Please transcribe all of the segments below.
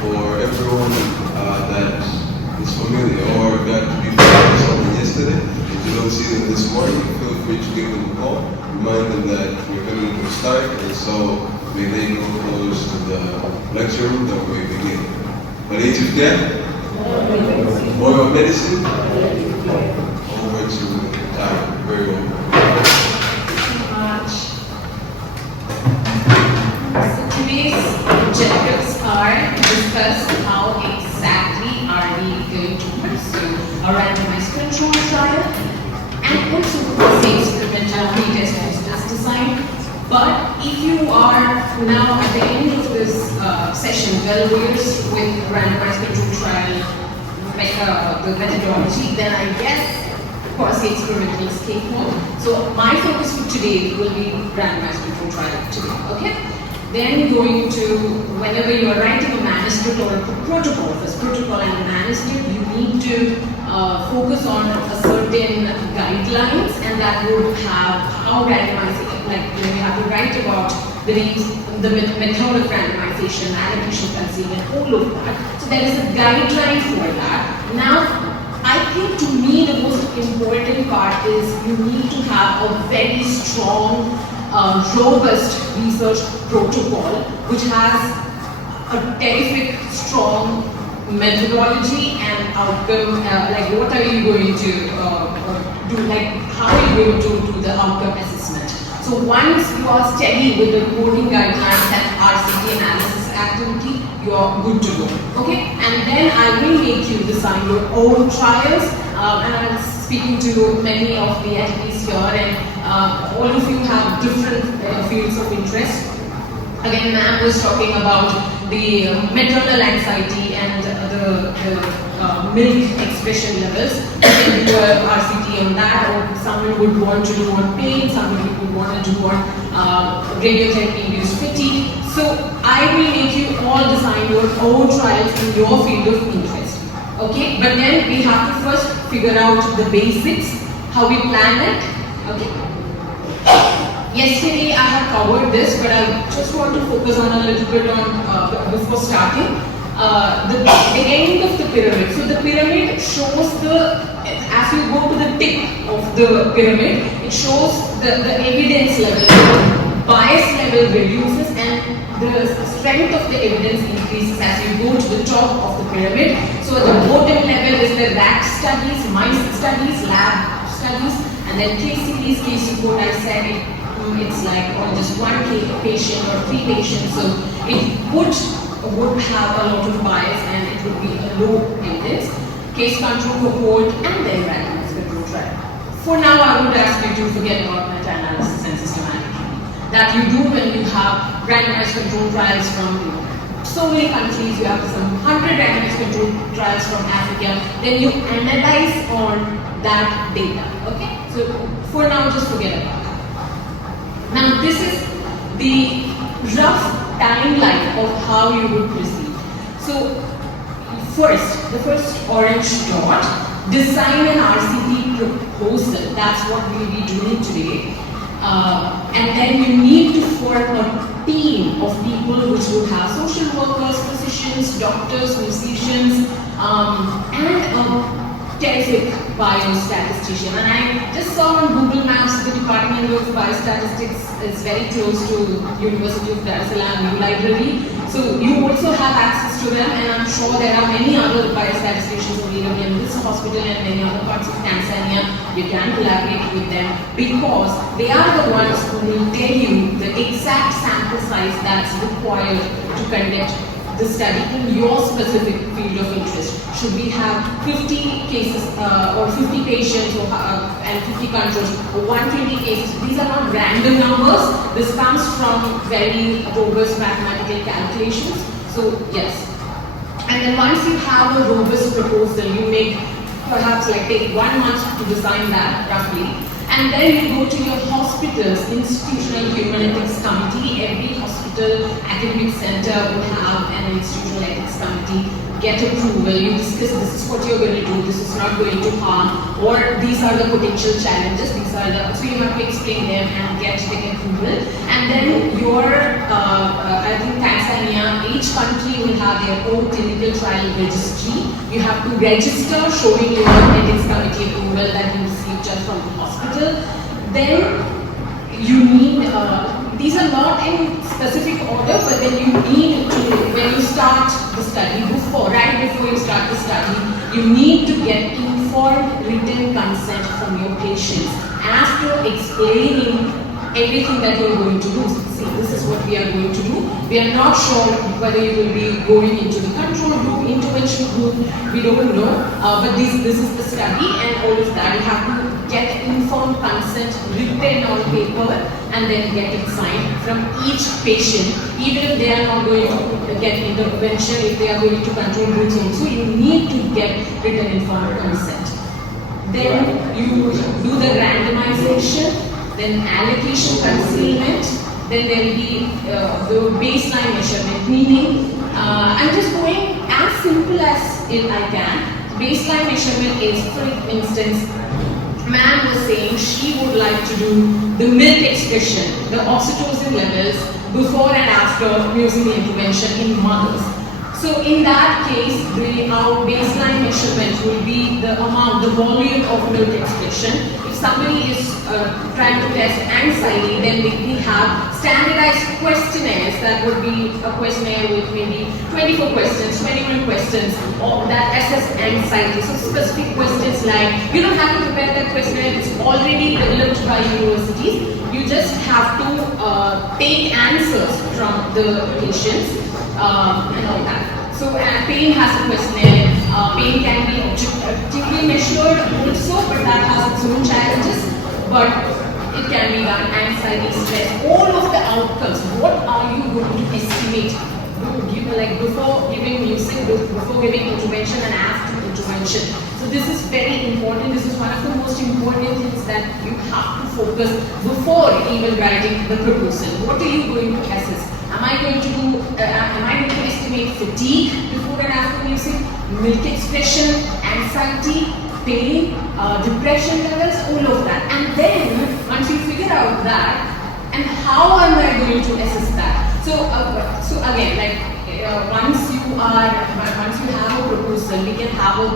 for everyone that is familiar or got to be part of something yesterday. If you don't see them this morning, feel free to give them a call. Remind them that we're coming to start, and so may they go close to the lecture room that we begin. Palliative care? Oral medicine? Over to Kairuki. Very well. Today's objectives are to discuss how exactly are we going to pursue a randomized controlled trial and also Quasi-Experimental test was just designed. But if you are now at the end of this session well versed with randomized controlled trial the methodology, then I guess Quasi-Experimental is take home. So my focus for today will be randomized controlled trial today, okay? Then going to, whenever you are writing a manuscript or a protocol, first protocol and a manuscript, you need to focus on a certain guidelines, and that would have how randomizing, like you have to write about the method of randomization, allocation, concealment, all of that. So there is a guideline for that. Now, I think to me the most important part is you need to have a very strong robust research protocol which has a terrific strong methodology and outcome, like what are you going to do, like how are you going to do the outcome assessment. So once you are steady with the reporting guidelines and RCT analysis activity, you are good to go, okay? And then I will make you design your own trials, and I'm speaking to many of the entities here, and all of you have different fields of interest. Again, ma'am was talking about the maternal anxiety and the milk expression levels. You can do a RCT on that, or someone would want to do on pain, somebody would want to do on radiotherapy-induced fatigue. So I will make you all design your own trials in your field of interest. Okay, but then we have to first figure out the basics, how we plan it. Okay. Yesterday I have covered this, but I just want to focus on a little bit on before starting the end of the pyramid. So the pyramid shows as you go to the tip of the pyramid, it shows the evidence level, bias level reduces, and the strength of the evidence increases as you go to the top of the pyramid. So at the bottom level is the rat studies, mice studies, lab studies, and then case series, case report. I said it's like just one patient or 3 patients, so it would have a lot of bias and it would be a low evidence. Case control cohort and then randomized control trial. For now, I would ask you to forget about meta-analysis and systematic that you do when you have randomized control trials from so many countries. You have some 100 randomized control trials from Africa. Then you analyze on that data. Okay, so for now, just forget about it. Now, this is the rough timeline of how you would proceed. So, the first orange dot, design an RCT proposal. That's what we'll be doing today. And then you need to form a team of people which will have social workers, physicians, doctors, musicians, and a terrific biostatistician. And I just saw on Google Maps the Department of Biostatistics is very close to University of Salaam library. So you also have access to them, and I'm sure there are many other biostatisticians available in this hospital and many other parts of Tanzania. You can collaborate with them because they are the ones who will tell you the exact sample size that's required to conduct the study in your specific field of interest. Should we have 50 cases or 50 patients and 50 controls or 120 cases? These are not random numbers. This comes from very robust mathematical calculations. So yes. And then once you have a robust proposal, you make perhaps take 1 month to design that roughly. And then you go to your hospital's institutional human ethics committee. Every hospital hospital, academic center would have an institutional ethics committee, get approval, you discuss this is what you're going to do, this is not going to harm, or these are the potential challenges, so you have to explain them and get the approval. And then I think Tanzania, each country will have their own clinical trial registry. You have to register showing your ethics committee approval that you received just from the hospital. Then you need, these are not in specific order, but then you need to, when you start the study, right before you start the study, you need to get informed written consent from your patients after explaining everything that you are going to do. See, this is what we are going to do. We are not sure whether you will be going into the control group, intervention group, we don't know. But this is the study and all of that. You have to get informed consent written on paper and then get it signed from each patient. Even if they are not going to get intervention, if they are going to control groups also, you need to get written informed consent. Then you do the randomization, then allocation concealment, then there will be the baseline measurement, meaning I'm just going as simple as I can. Baseline measurement is, for instance, man was saying she would like to do the milk expression, the oxytocin levels before and after using the intervention in mothers. So in that case, our baseline measurement will be the amount, the volume of milk expression. If somebody is trying to test anxiety, then we have standardized questionnaires. That would be a questionnaire with maybe 24 questions, 21 questions that assess anxiety. So specific questions like, you don't have to prepare that questionnaire, it's already developed by universities. You just have to take answers from the patients and all that. So pain has a questionnaire. Pain can be objectively measured also, but that has its own challenges. But it can be done. Anxiety, stress, all of the outcomes. What are you going to estimate? Like before giving music, before giving intervention, and after intervention. So this is very important. This is one of the most important things that you have to focus before even writing the proposal. What are you going to assess? Am I going to estimate fatigue before and after music, milk expression, anxiety, pain, depression levels, all of that. And then once you figure out that, and how am I going to assess that? So again, like once you have a proposal, we can have a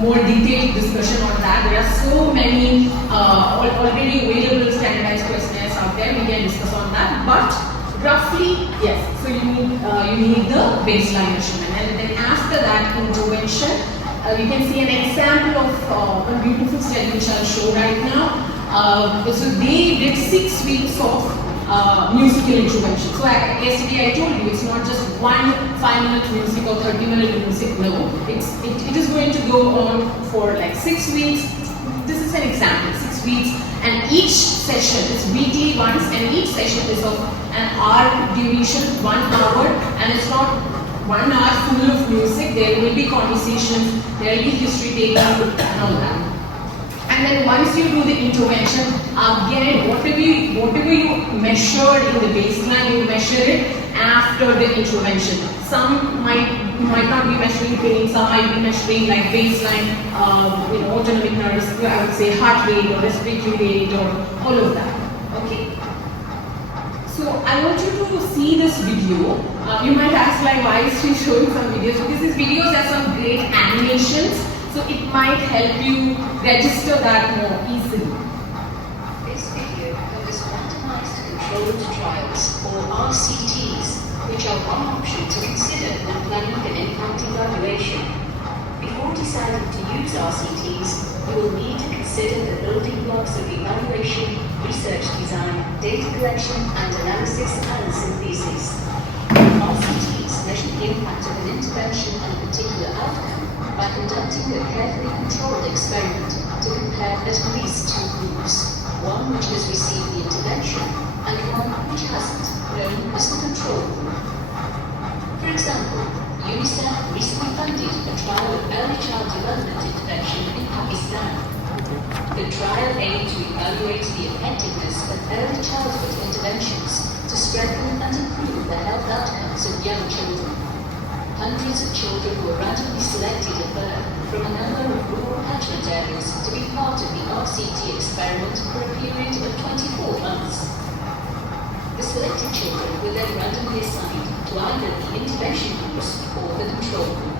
more detailed discussion on that. There are so many already available standardized questionnaires out there. We can discuss on that, but roughly, yes. So you need the baseline measurement, and then after that intervention, you can see an example of a beautiful study which I'll show right now. So they did 6 weeks of musical intervention. So yesterday I told you it's not just one 5-minute music or 30-minute music. No, it is going to go on for like 6 weeks. This is an example, 6 weeks, and each session is weekly once, and each session is of an hour duration, 1 hour, and it's not 1 hour full of music. There will be conversations, there will be history taking, and all that. And then once you do the intervention, again, whatever you measured in the baseline, you measure it after the intervention. Some might not be measuring pain, some might be measuring like baseline, autonomic nervous, I would say heart rate or respiratory rate or all of that. Okay. So I want you to see this video. You might ask like, why is she showing some videos? Because these videos are some great animations, so it might help you register that more easily. This video covers Randomised Controlled Trials, or RCTs, which are one option to consider when planning an impact evaluation. Before deciding to use RCTs, you will need to consider the building blocks of evaluation, research design, data collection and analysis and synthesis. RCTs measure the impact of an intervention on a particular outcome by conducting a carefully controlled experiment to compare at least 2 groups, one which has received the intervention and one which hasn't, known as the control group. For example, UNICEF recently funded a trial of early child development intervention in Pakistan. The trial aimed to evaluate the effectiveness of early childhood interventions to strengthen and improve the health outcomes of young children. Hundreds of children were randomly selected at birth from a number of rural catchment areas to be part of the RCT experiment for a period of 24 months. The selected children were then randomly assigned to either the intervention groups or the control group.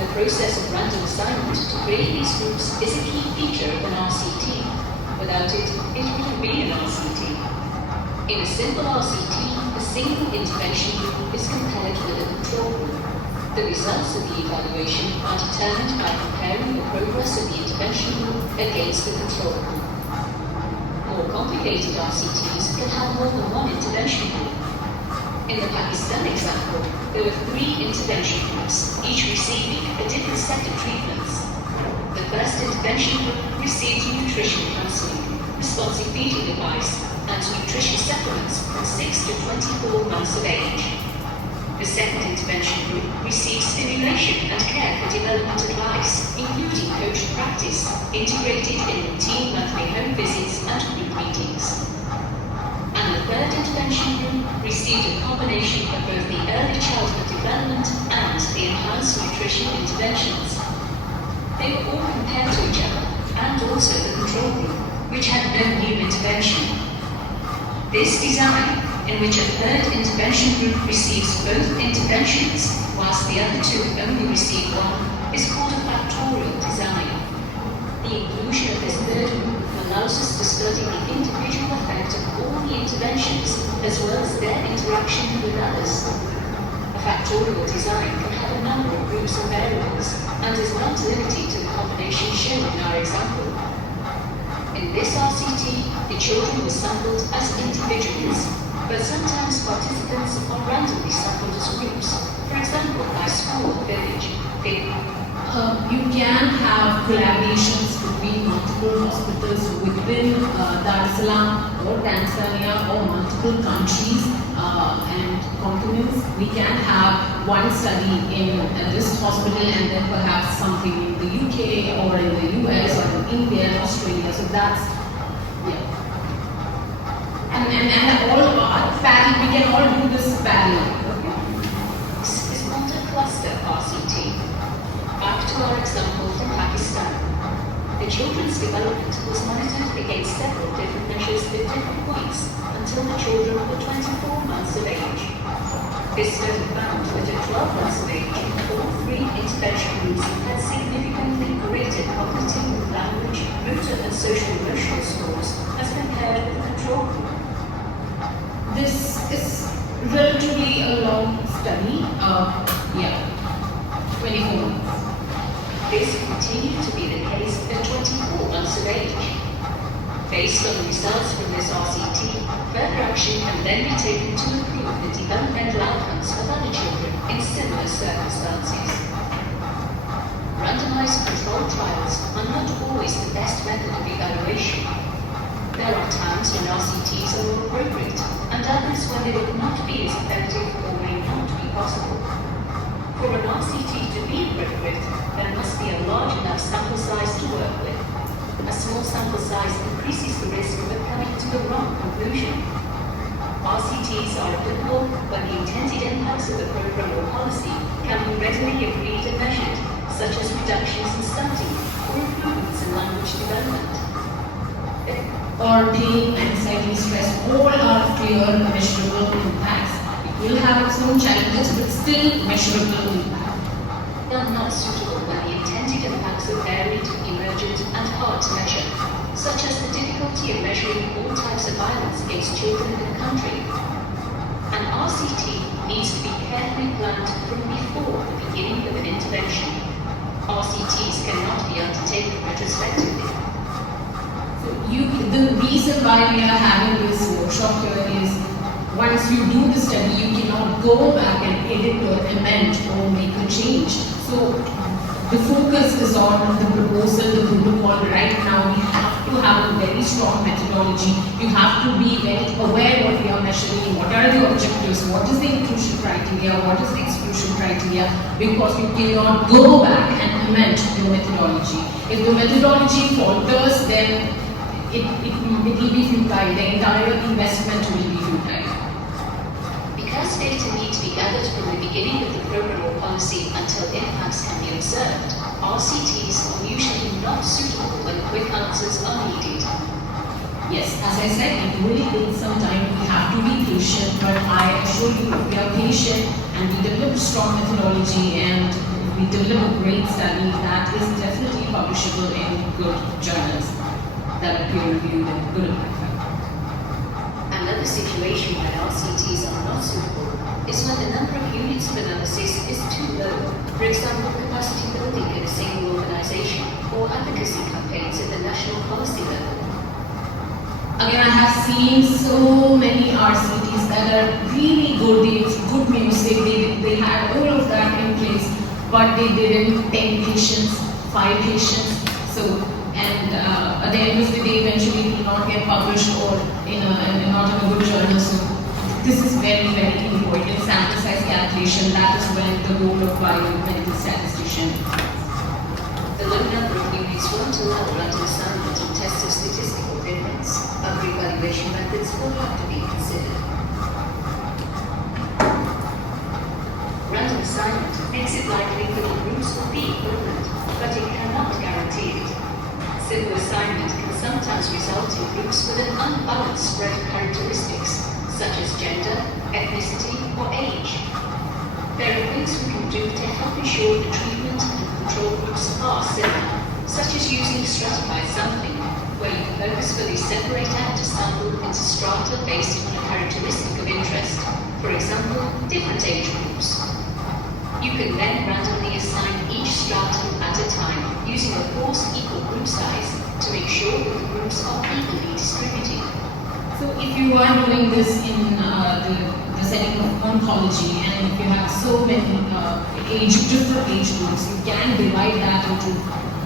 The process of random assignment to create these groups is a key feature of an RCT. Without it, it wouldn't be an RCT. In a simple RCT, a single intervention group is compared with a control group. The results of the evaluation are determined by comparing the progress of the intervention group against the control group. More complicated RCTs can have more than one intervention group. In the Pakistan example, there were 3 intervention groups, each receiving a different set of treatments. The first intervention group received nutrition counseling, responsive feeding device, and nutrition supplements from 6 to 24 months of age. The second intervention group received stimulation and care for development advice, including coached practice, integrated in routine monthly home visits and group meetings. And the third intervention group received a combination of both the early childhood development and the enhanced nutrition interventions. They were all compared to each other, and also the control group, which had no new intervention. This design, in which a third intervention group receives both interventions, whilst the other 2 only receive one, is called a factorial design. The inclusion of this third group allows us to study the individual effect of all the interventions, as well as their interaction with others. A factorial design can have a number of groups and variables, and is not limited to the combination shown in our example. In this RCT, the children were sampled as individuals, but sometimes participants are randomly sampled as groups, for example, by school or village. You can have collaborations between multiple hospitals within Salaam or Tanzania or multiple countries and continents. We can have one study in this hospital and then perhaps something in the UK or in the US or in India and Australia. So that's, yeah. And all parallel, we can all do this parallel. Okay? This is not a cluster RCT. Back to our example from Pakistan. The children's development was monitored against several different measures at different points until the children were 24 months of age. This study found that at 12 months of age, all 3 intervention groups had significantly greater cognitive, language, motor and social emotional scores as compared with the control group. This is relatively a long study. 24 months. This continued to be the case at 24 months of age. Based on the results from this RCT, further action can then be taken to improve the developmental outcomes of other children in similar circumstances. Randomised controlled trials are not always the best method of evaluation. There are times when RCTs are more appropriate, and others when they would not be as effective or may not be possible. For an RCT to be appropriate, there must be a large enough sample size to work with. A small sample size increases the risk of coming to the wrong conclusion. RCTs are applicable when the intended impacts of the program or policy can be readily agreed and measured, such as reductions in stunting or improvements in language development. Or pain, anxiety, stress, all are clear, measurable impacts. It will have its own challenges, but still measurable impact. They are not suitable when the intended impacts are varied, emergent, and hard to measure, such as the difficulty of measuring all types of violence against children in the country. An RCT needs to be carefully planned from before the beginning of an intervention. RCTs cannot be undertaken retrospectively. The reason why we are having this workshop here is once you do the study, you cannot go back and edit or amend or make a change. So the focus is on the proposal, the protocol. Right now, we have to have a very strong methodology. You have to be very aware what we are measuring, what are the objectives, what is the inclusion criteria, what is the exclusion criteria, because you cannot go back and amend the methodology. If the methodology falters, then it will be futile. The entire investment will be futile. As data need to be gathered from the beginning of the program or policy until impacts can be observed, RCTs are usually not suitable when quick answers are needed. Yes, as I said, it will take some time. We have to be patient, but I assure you, if we are patient and we develop strong methodology and we develop a great study, that is definitely publishable in good journals that are peer-reviewed and good impact. Another situation where RCTs are not suitable is when the number of units of analysis is too low. For example, capacity building in a single organization or advocacy campaigns at the national policy level. Again, I have seen so many RCTs that are really good. It's good music. They had all of that in place, but they didn't 10 patients, 5 patients. So, and at the end of the day, eventually it will not get published or not in a good journal. So, this is very, very important. Sample size calculation. That is when the role of biomedical statistician. The low number of units won't allow random assignment and tests of statistical difference. Other evaluation methods will have to be considered. Random assignment makes it likely that the groups will be equivalent, but it cannot guarantee it. Simple assignment can sometimes result in groups with an unbalanced spread of characteristics, such as gender, ethnicity, or age. There are things we can do to help ensure the treatment and control groups are similar, such as using stratified sampling, where you purposefully separate out a sample into strata based on a characteristic of interest, for example, different age groups. You can then randomly assign each stratum at a time, using a coarse equal group size to make sure that the groups are equally distributed. So if you are doing this in the setting of oncology, and if you have so many different age groups, you can divide that into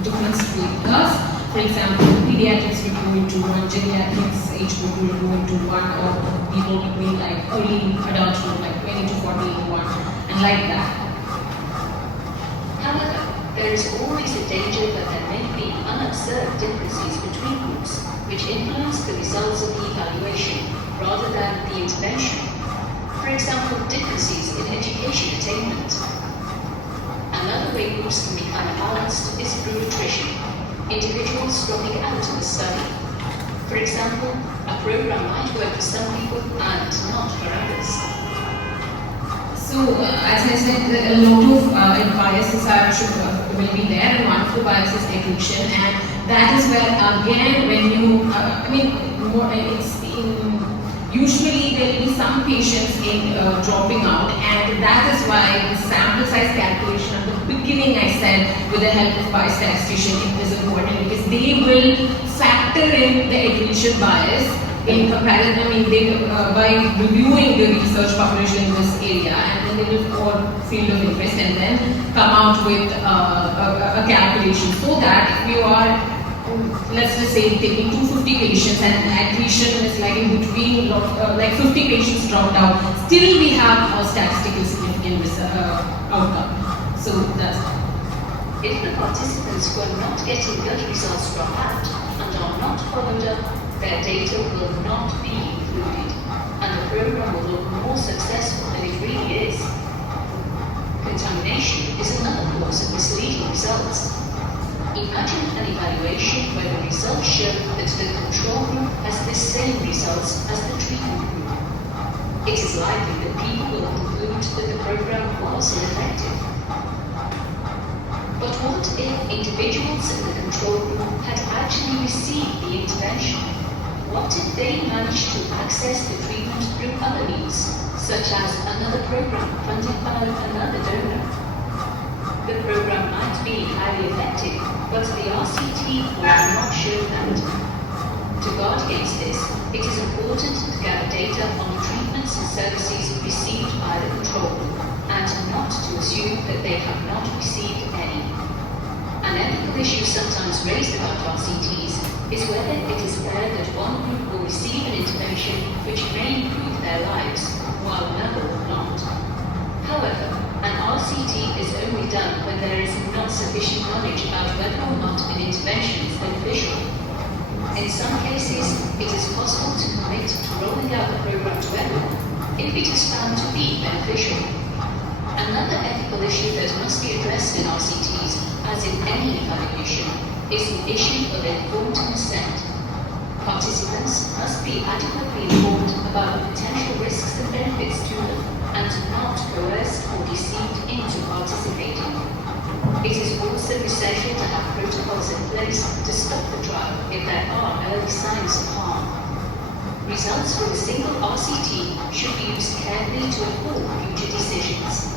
different stages. For example, pediatrics will go into one, geriatrics age group will go into one, or people between like early adulthood, like 20 to 40 in one, and like that. However, there is always a danger that there may be unobserved differences between groups, which influence the results of the evaluation rather than the intervention. For example, differences in education attainment. Another way groups can become balanced is through attrition, individuals dropping out of the study. For example, a program might work for some people and not for others. So, as I said, a lot of biases will be there, and one of the biases is attrition, and that is where, again, when you, usually there will be some patients in dropping out, and that is why the sample size calculation at the beginning I said with the help of biostatistician it is important, because they will factor in the attrition bias in comparison. By reviewing the research published in this area, and then they will for field of interest and then come out with a calculation, so that if you are, let's just say, taking 250 patients and attrition is like in between, like 50 patients dropped out, still we have a statistically significant outcome. So that's it. If the participants who are not getting good results drop out and are not followed up, their data will not be included, and the program will look more successful than it really is. Contamination is another cause of misleading results. Imagine an evaluation where the results show that the control group has the same results as the treatment group. It is likely that people will conclude that the program was ineffective. But what if individuals in the control group had actually received the intervention? What if they managed to access the treatment through other means, such as another program funded by another donor? The program might be highly effective, but the RCT will not show that. To guard against this, it is important to gather data on the treatments and services received by the control group, and not to assume that they have not received any. An ethical issue sometimes raised about RCTs is whether it is fair that one group will receive an intervention which may improve their lives, while another will not. However, an RCT is only done when there is not sufficient knowledge about whether or not an intervention is beneficial. In some cases, it is possible to commit to rolling out the program to everyone, if it is found to be beneficial. Another ethical issue that must be addressed in RCTs, as in any evaluation, is the issue of informed consent. Participants must be adequately informed about the potential risks and benefits to them, and not coerced or deceived into participating. It is also essential to have protocols in place to stop the trial if there are early signs of harm. Results from a single RCT should be used carefully to inform future decisions.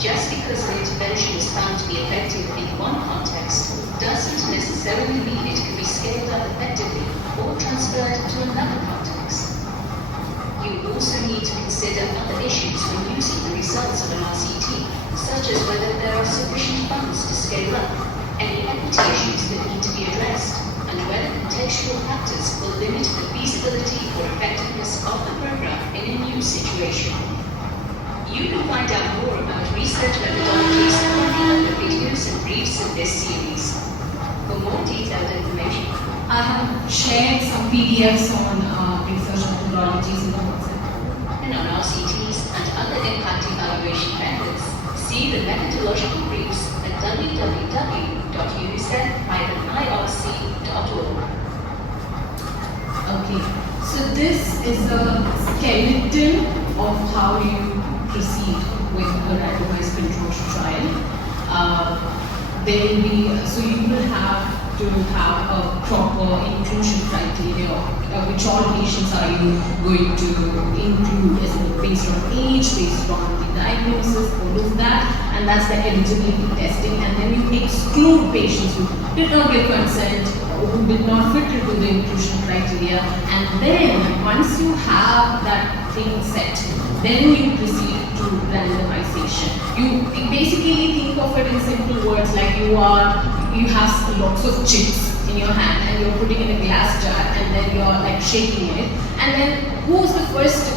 Just because an intervention is found to be effective in one context doesn't necessarily mean it can be scaled up effectively or transferred to another context. You also need to consider other issues when using the results of an RCT, such as whether there are sufficient funds to scale up, any equity issues that need to be addressed, and whether contextual factors will limit the feasibility or effectiveness of the program in a new situation. You can find out more about research methodologies from the videos and briefs in this series. For more detailed information, I have shared some PDFs on research methodologies in the WhatsApp. and on RCTs and other impact evaluation methods, see the methodological briefs at www.unicef-irc.org. Okay, so this is a skeleton of how you proceed with a randomized controlled trial. There will be, so you will have to have a proper inclusion criteria, which all patients are you going to include, is it based on age, based on the diagnosis, all of that, and that's the eligibility testing, and then you exclude patients who did not get consent, who did not fit into the inclusion criteria, and then once you have that thing set, then you proceed to randomization. You basically think of it in simple words like you have lots of chips in your hand and you're putting in a glass jar and then you're like shaking it, and then who's the first,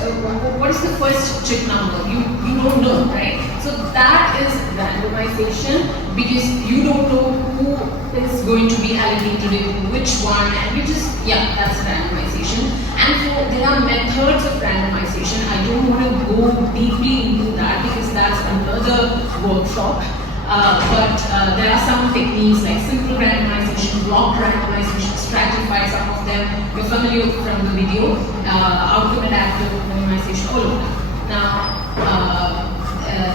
what is the first chip number? You don't know, right? So that is randomization, because you don't know who is going to be allocated to which one, and you just, yeah, that's randomization. And there are methods of randomization. I don't want to go deeply into that because that's another workshop. But there are some techniques like simple randomization, block randomization, stratify, some of them you're familiar from the video, outcome adaptive randomization, all of that. Now,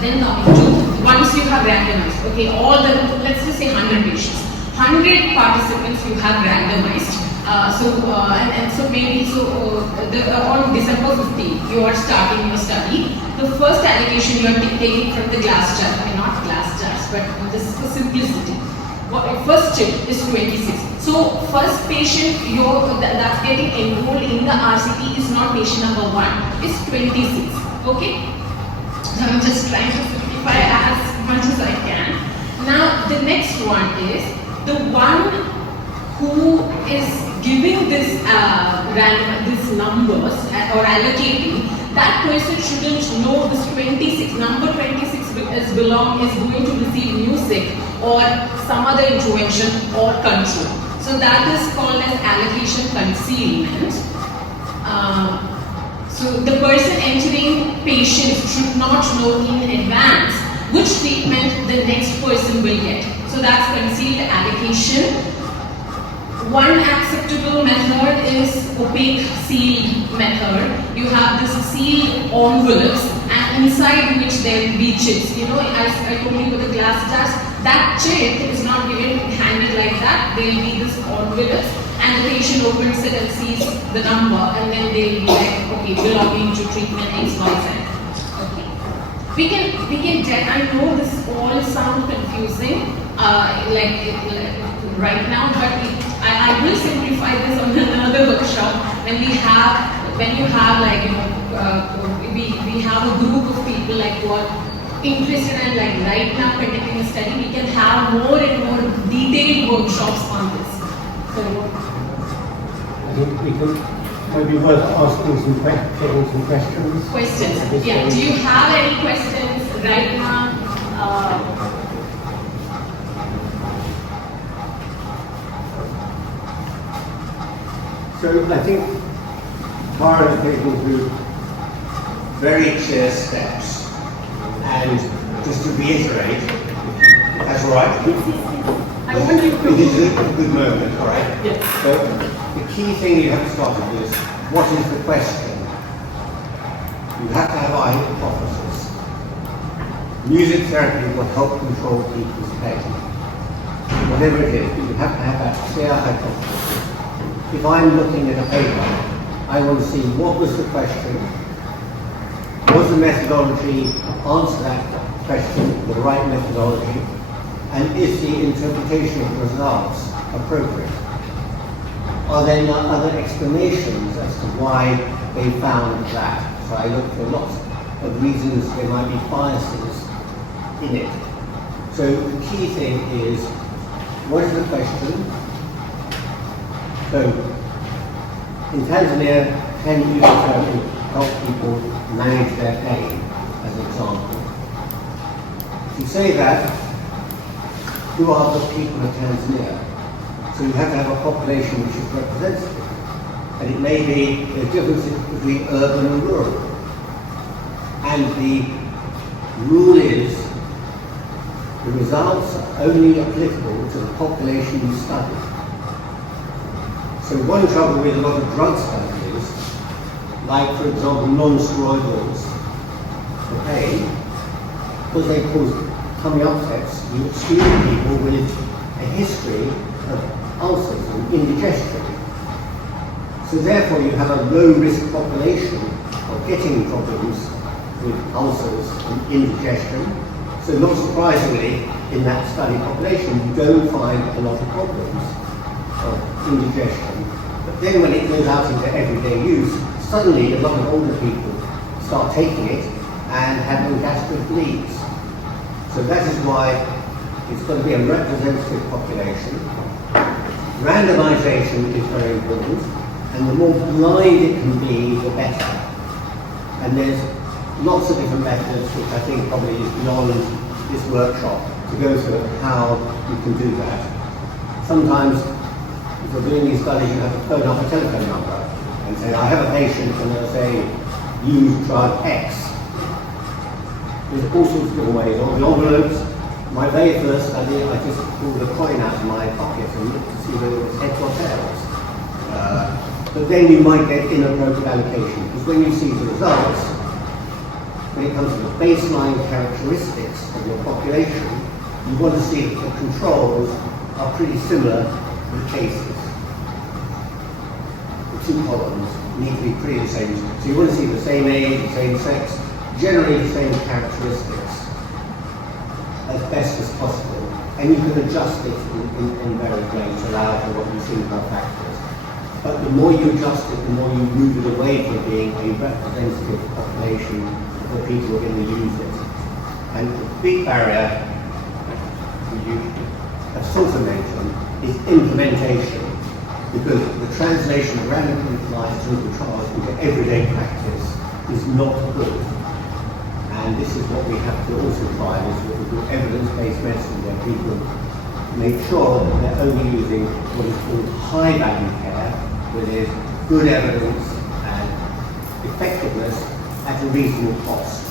then coming to, once you have randomized, okay, all the, let's just say 100 patients, 100 participants you have randomized. So maybe on December 15th you are starting your study. The first allocation you are taking from the glass jar, okay, not glass jars, but this is for simplicity. First chip is 26. So first patient that's getting enrolled in the RCT is not patient number 1, it's 26. Okay? So I'm just trying to simplify as much as I can. Now the next one is the one who is giving this these numbers or allocating, that person shouldn't know this 26, number 26 is going to receive music or some other intervention or control. So that is called as allocation concealment. So the person entering patients should not know in advance which treatment the next person will get. So that's concealed allocation. One acceptable method is opaque sealed method. You have this sealed envelopes and inside which there will be chips. You know, as I told you with the glass jars, that chip is not given handy like that. There will be this envelopes and the patient opens it and sees the number and then they will be like, okay, belonging to treatment XYZ. Okay. We can check. I know this all sounds confusing right now, but I will simplify this on another workshop when you have like, you know, we have a group of people like who are interested in like right now conducting a study. We can have more and more detailed workshops on this. So I think we could maybe worth asking some questions. Questions? Yeah. Do you have any questions right now? So I think prior to people who very clear steps. And just to reiterate, that's all right. I want you to. It is a good moment, all right? Yes. So the key thing you have to start with is, what is the question? You have to have a hypothesis. Music therapy will help control people's pain. Whatever it is, you have to have that clear hypothesis. If I'm looking at a paper, I want to see what was the question, was the methodology to answer that question the right methodology, and is the interpretation of the results appropriate? Are there other explanations as to why they found that? So I look for lots of reasons there might be biases in it. So the key thing is, what is the question? So in Tanzania, can music therapy help people manage their pain, as an example? If you say that, who are the people of Tanzania? So you have to have a population which is representative. And it may be the differences between urban and rural. And the rule is the results are only applicable to the population you study. So one trouble with a lot of drug studies, like for example non-steroidals for pain, because they cause tummy upsets, you exclude people with a history of ulcers and indigestion. So therefore you have a low-risk population of getting problems with ulcers and indigestion. So not surprisingly, in that study population, you don't find a lot of problems of indigestion. But then when it goes out into everyday use, suddenly a lot of older people start taking it and having gastric bleeds. So that is why it's got to be a representative population. Randomization is very important, and the more blind it can be, the better. And there's lots of different methods, which I think probably is beyond this workshop, to go through how you can do that. Sometimes, if you're doing these studies, you have to phone up a telephone number and say, I have a patient, and they'll say, use drug X. There's all sorts of different ways. On the envelopes, my very first study, I just pulled a coin out of my pocket and looked to see whether it was heads or tails. But then you might get inappropriate allocation, because when you see the results, when it comes to the baseline characteristics of your population, you want to see that the controls are pretty similar to the cases. The two columns need to be pretty the same. So you want to see the same age, the same sex, generally the same characteristics as best as possible. And you can adjust it in various ways to allow for what you think are factors. But the more you adjust it, the more you move it away from being a representative population for people who are going to use it. And the big barrier you have sort of mentioned is implementation, because the translation of randomized clinical trials into everyday practice is not good. And this is what we have to also try, is what we do evidence-based medicine, where people make sure that they're only using what is called high-value care, where there's good evidence and effectiveness at a reasonable cost.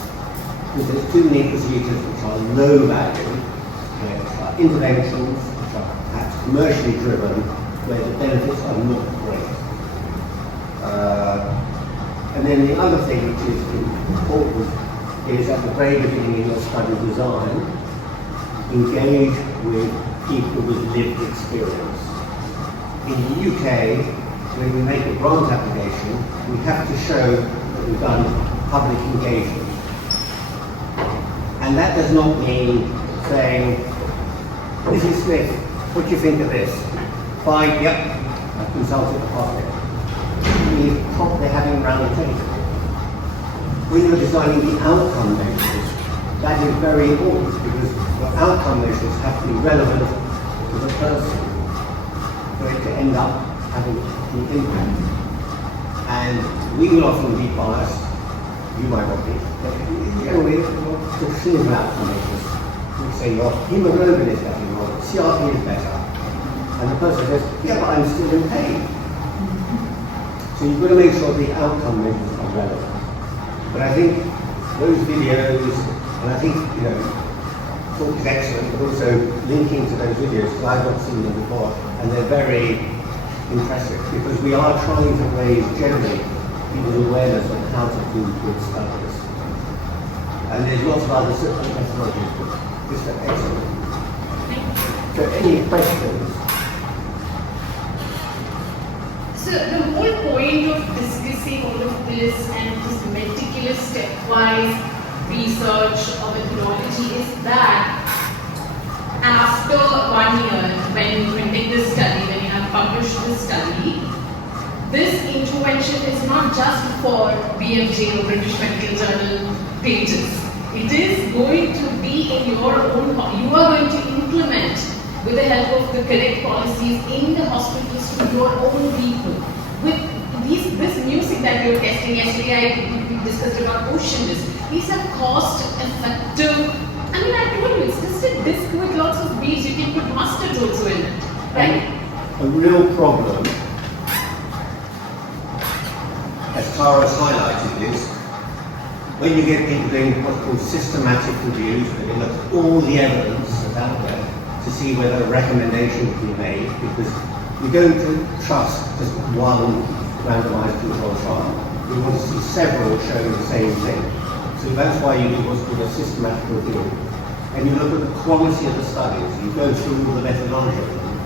Because there's too many procedures which are low value, which are interventions, which are perhaps commercially driven, where the benefits are not great. And then the other thing which is important is at the very beginning in your study design, engage with people with lived experience. In the UK, when we make a grant application, we have to show that we've done public engagement. And that does not mean saying, Mrs. Smith, what do you think of this? Fine, yep, I consulted the public. It means properly having around the table. When you're designing the outcome measures, that is very important, because your outcome measures have to be relevant to the person for it to end up having an impact. And we will often be biased, you might not be, but generally, the clinical outcome measures will say your hemoglobin is better, your CRP is better. And the person says, yeah, but I'm still in pain. So you've got to make sure the outcome measures are relevant. But I think those videos, and I think, talk is excellent, but also linking to those videos, because I've not seen them before, and they're very impressive, because we are trying to raise generally people's awareness on how to do good studies. And there's lots of other methodologies, but this is excellent. So any questions? So the whole point of discussing all of this and this meticulous stepwise research or methodology is that after 1 year, when you take this study, when you have published this study, this intervention is not just for BMJ or British Medical Journal pages. It is going to be in your own, you are going to implement with the help of the correct policies in the hospitals to your own people. With this music that you're testing, yesterday we discussed about ocean disc. These are cost effective. I mean, I told you, it's just a disc with lots of beads. You can put mustard also in it, right? A real problem, as Tara's highlighted, is when you get people doing what's called systematic reviews, where they look at all the evidence that's out there to see whether a recommendation can be made, because we don't trust just one randomized controlled trial. We want to see several showing the same thing. So that's why you do what's called a systematic review. And you look at the quality of the studies, you go through all the methodology of them.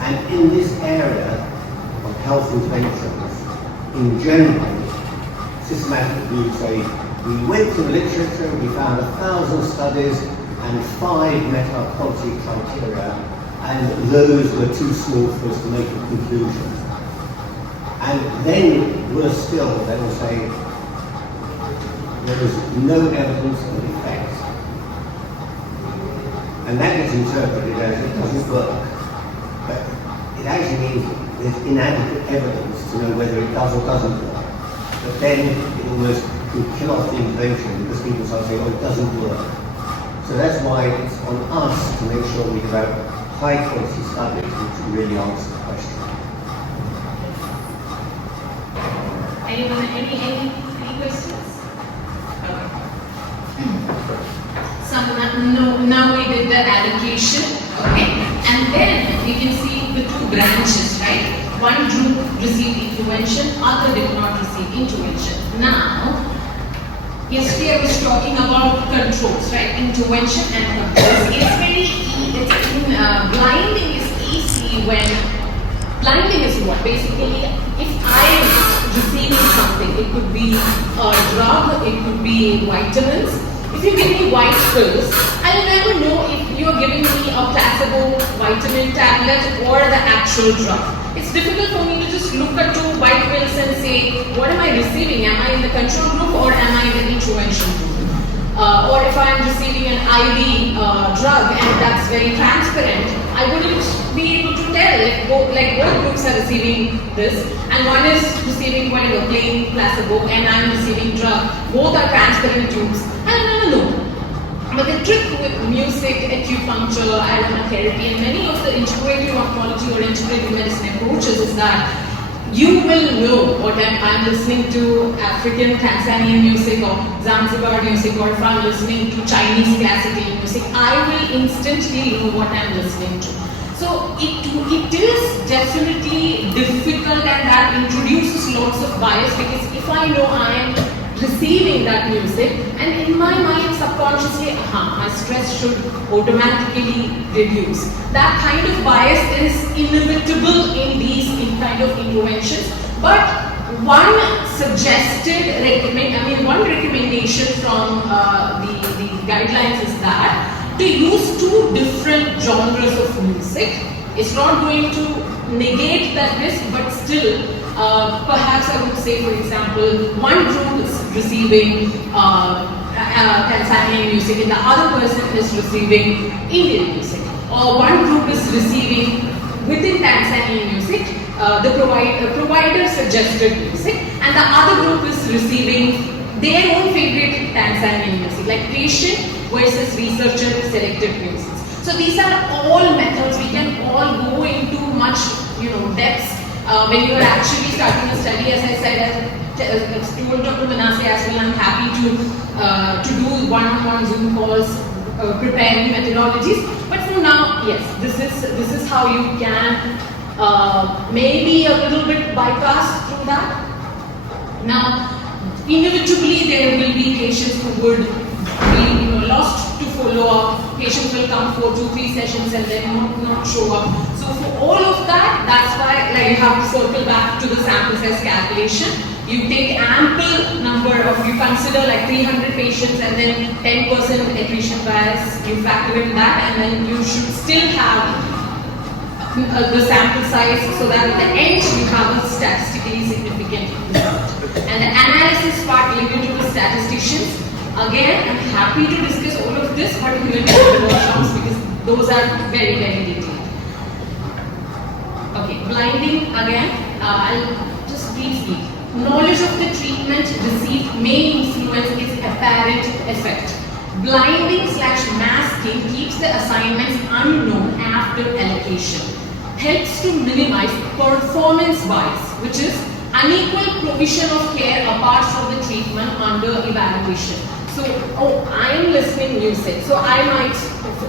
And in this area of health interventions, in general, systematic reviews say, we went to the literature, we found 1,000 studies and 5 met our quality criteria, and those were too small for us to make a conclusion. And then, worse still, they will say, there is no evidence of effect. And that gets interpreted as it doesn't work. But it actually means there's inadequate evidence to know whether it does or doesn't work. But then it almost can kill off the intervention because people start saying, oh, it doesn't work. So that's why it's on us to make sure we develop high quality studies which really answer the question. Anyone, any questions? Now we did the allocation, okay? And then we can see the 2 branches, right? One group received intervention, other did not receive intervention. Now, yesterday I was talking about controls, right? Intervention and controls. It's very, blinding is easy when, blinding is what? Basically, if I'm receiving something, it could be a drug, it could be vitamins. If you give me white pills, I'll never know if you're giving me a placebo vitamin tablet or the actual drug. It's difficult for me to just look at 2 white pills and say, what am I receiving? Am I in the control group or am I in the intervention group? Or if I'm receiving an IV drug and that's very transparent, I wouldn't be able to tell if both groups are receiving this and one is receiving whatever, plain placebo and I'm receiving drug. Both are transparent tubes. I'll never know. But the trick with music, acupuncture, aromatherapy and many of the integrative oncology or integrative medicine approaches is that you will know what I'm listening to African Tanzanian music or Zanzibar music, or if I'm listening to Chinese classical music, I will instantly know what I'm listening to. So it is definitely difficult and that introduces lots of bias, because if I know I am receiving that music and in my mind subconsciously, my stress should automatically reduce. That kind of bias is inevitable in these kind of interventions. But one recommendation from the guidelines is that to use 2 different genres of music. It's not going to negate that risk, but still, perhaps I would say, for example, one group is receiving Tanzanian music and the other person is receiving Indian music. Or one group is receiving within Tanzanian music, the provider suggested music, and the other group is receiving their own favorite Tanzanian music, like patient versus researcher selected music. So these are all methods. We can all go into much, depths when you are actually starting a study. As I said, told Dr. Manasseh as well, I'm happy to do one-on-one Zoom calls, preparing methodologies. But for now, yes, this is how you can maybe a little bit bypass through that. Now, inevitably there will be patients who would be lost to follow up. Patients will come for 2-3 sessions and then not show up. So for all of that, that's why you have to circle back to the sample size calculation. You take ample number of, you consider like 300 patients and then 10% attrition bias, you factor in that, and then you should still have the sample size so that at the end you have a statistically significant result. And the analysis part leave it to the statisticians. Again, I'm happy to discuss all of this, but we will do the workshops because those are very, very detailed. Okay, blinding again, I'll just briefly. Knowledge of the treatment received may influence its apparent effect. Blinding/masking keeps the assignments unknown after allocation. Helps to minimize performance bias, which is unequal provision of care apart from the treatment under evaluation. So, I'm listening music, so I might,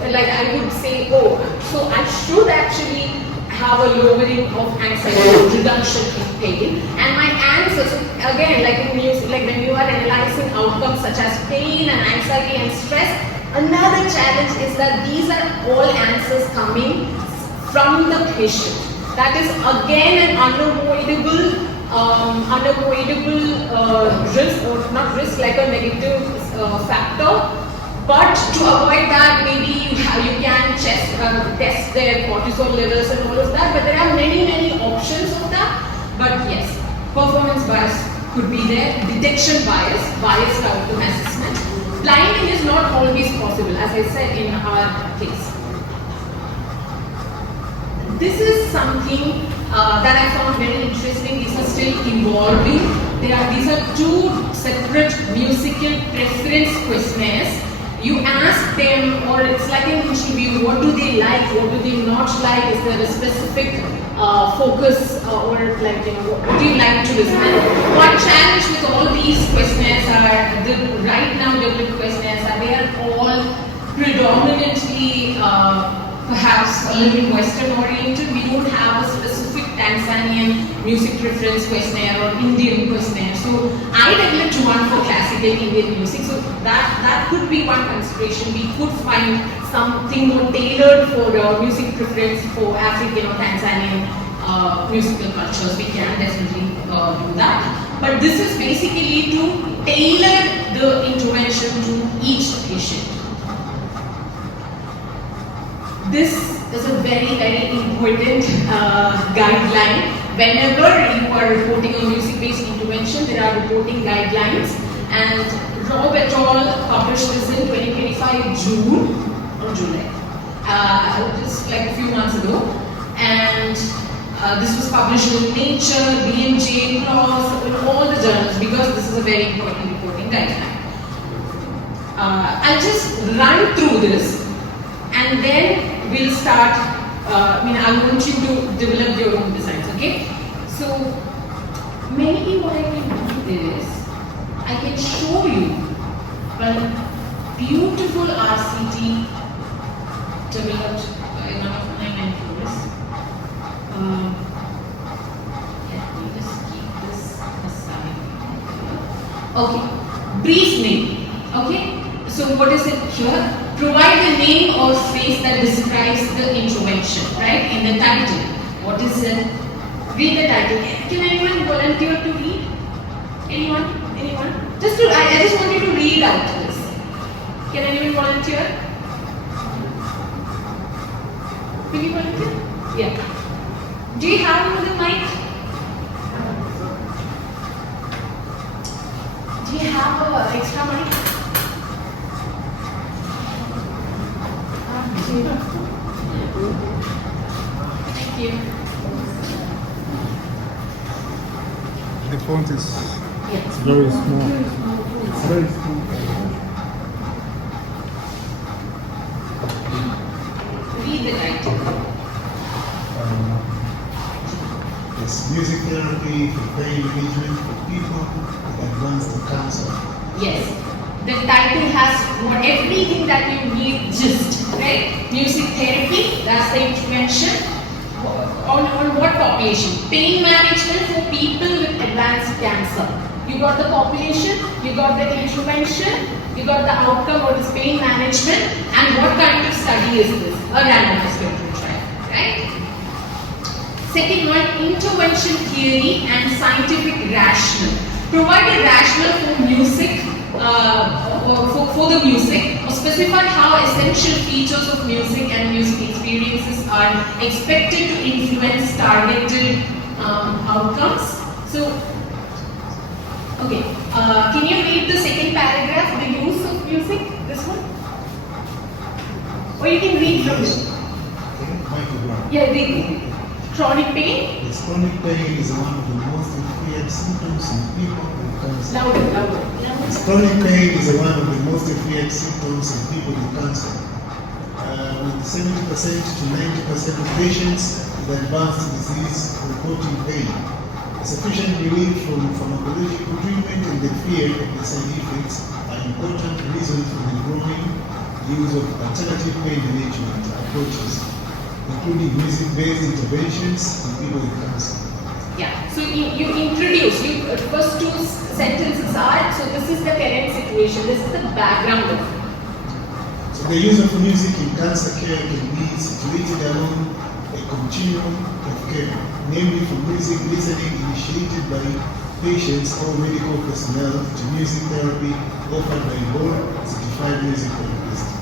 I would say, so I should actually have a lowering of anxiety, reduction in pain. And my answers, again, like in music, like when you are analyzing outcomes such as pain and anxiety and stress, another challenge is that these are all answers coming from the patient. That is again an unavoidable risk, or not risk, like a negative factor. But to avoid that, maybe you can test their cortisol levels and all of that. But there are many options of that. But yes, performance bias could be there. Detection biased outcome assessment. Blinding is not always possible, as I said in our case. This is something that I found very interesting. These are still evolving. These are 2 separate musical preference questionnaires. You ask them, or it's like an interview, what do they like, what do they not like, is there a specific focus, or what do you like to listen? And one challenge with all these questionnaires are, the right now developed questionnaires are, they are all predominantly perhaps a little Western oriented. We don't have a specific Tanzanian music preference questionnaire or Indian questionnaire. So I developed one for classical Indian music. So that could be one consideration. We could find something more tailored for music preference for African or Tanzanian musical cultures. We can definitely do that. But this is basically to tailor the intervention to each patient. This is a very, very important guideline. Whenever you are reporting a music-based intervention, there are reporting guidelines. And Robb et al. Published this in 2025 June or July, just like a few months ago. And this was published in Nature, BMJ, PLOS, in all the journals, because this is a very important reporting guideline. I'll just run through this, and then we'll start, I want you to develop your own designs, okay? So, maybe what I can do is, I can show you a beautiful RCT developed by one of my mentors. Let me just keep this aside. Okay, brief name, okay? So what is it here? Provide the name or phrase that describes the intervention, right? In the title. What is it? Read the title. Can anyone volunteer to read? Anyone? I just want you to read out this. Can anyone volunteer? Will you volunteer? Yeah. Do you have another mic? Do you have an extra mic? Thank you. The font is very small. It's very small. Read the title. It's music therapy for pain management for people with advanced cancer. Yes. The title has everything that you need just, right? Music therapy, that's the intervention. On what population? Pain management for people with advanced cancer. You got the population, you got the intervention, you got the outcome or this pain management, and what kind of study is this? A randomized controlled trial, right? Second one, intervention theory and scientific rationale. Provide a rationale for music, for the music, or specify how essential features of music and music experiences are expected to influence targeted outcomes. So, okay, can you read the second paragraph, the use of music, this one? Or you can read from this. Yeah, read. Chronic pain? Yes, chronic pain is one of the most feared symptoms in people with cancer. Louder. Chronic pain is one of the most feared symptoms in people with cancer. With 70% to 90% of patients with advanced disease reporting pain. Sufficient relief from pharmacological treatment and the fear of the side effects are important reasons for the growing use of alternative pain management approaches, including music-based interventions in people with cancer. Yeah, so you introduce, first two sentences are, so this is the current situation, this is the background of it. So the use of music in cancer care can be situated along a continuum of care, namely from music listening initiated by patients or medical personnel to music therapy offered by board-certified music therapists.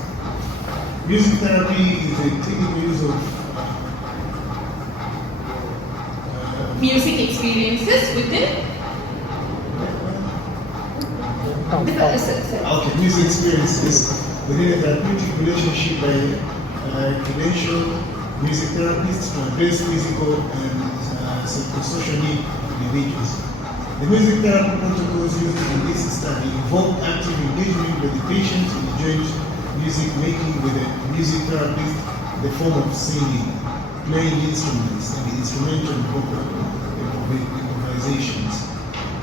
Music therapy is a technical use of Music experiences within okay, music experiences within a therapeutic relationship by credentialed music therapists to address physical and psychosocial needs of individuals. The music therapy protocols used in this study involve active engagement with the patient in joint music making with a music therapist in the form of singing, playing instruments, and instrumental improvisations.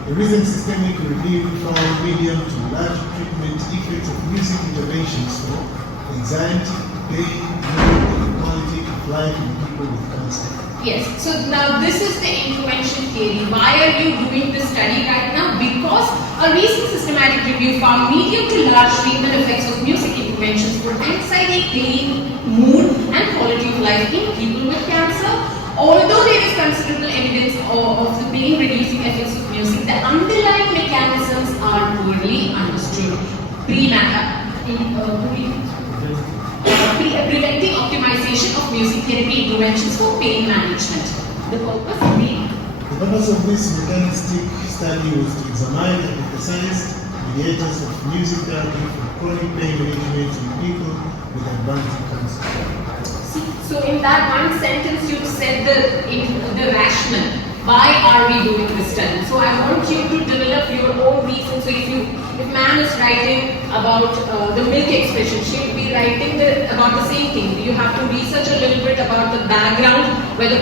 A recent systemic review found medium to large treatment effects of music interventions for anxiety, pain, mood, and quality of life in people with cancer. Yes, so now this is the intervention theory. Why are you doing this study right now? Because a recent systematic review found medium to large treatment effects of music interventions for anxiety, pain, mood, and quality of life in people with cancer. Although there is considerable evidence of the pain-reducing effects of music, the underlying mechanisms are poorly understood. Preventing optimization of music therapy interventions for pain management. The purpose of this mechanistic study was to examine and emphasize mediators of music therapy for chronic pain management in people with advanced cancer. So in that one sentence you said the rationale. Why are we doing this study? So I want you to develop your own reason. So if man is writing about the milk expression, she will be writing about the same thing. You have to research a little bit about the background, whether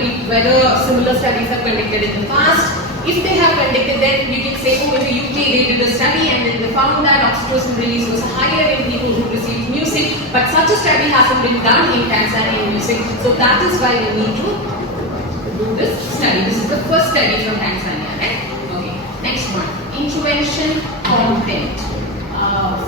similar studies are conducted in the past. If they have conducted, then you can say, oh, in the UK they did a study and then they found that oxytocin release was higher in people who received music, but such a study hasn't been done in Tanzania music. So that is why we need to do this study. This is the first study from Tanzania, right? Okay. Next one, intervention content.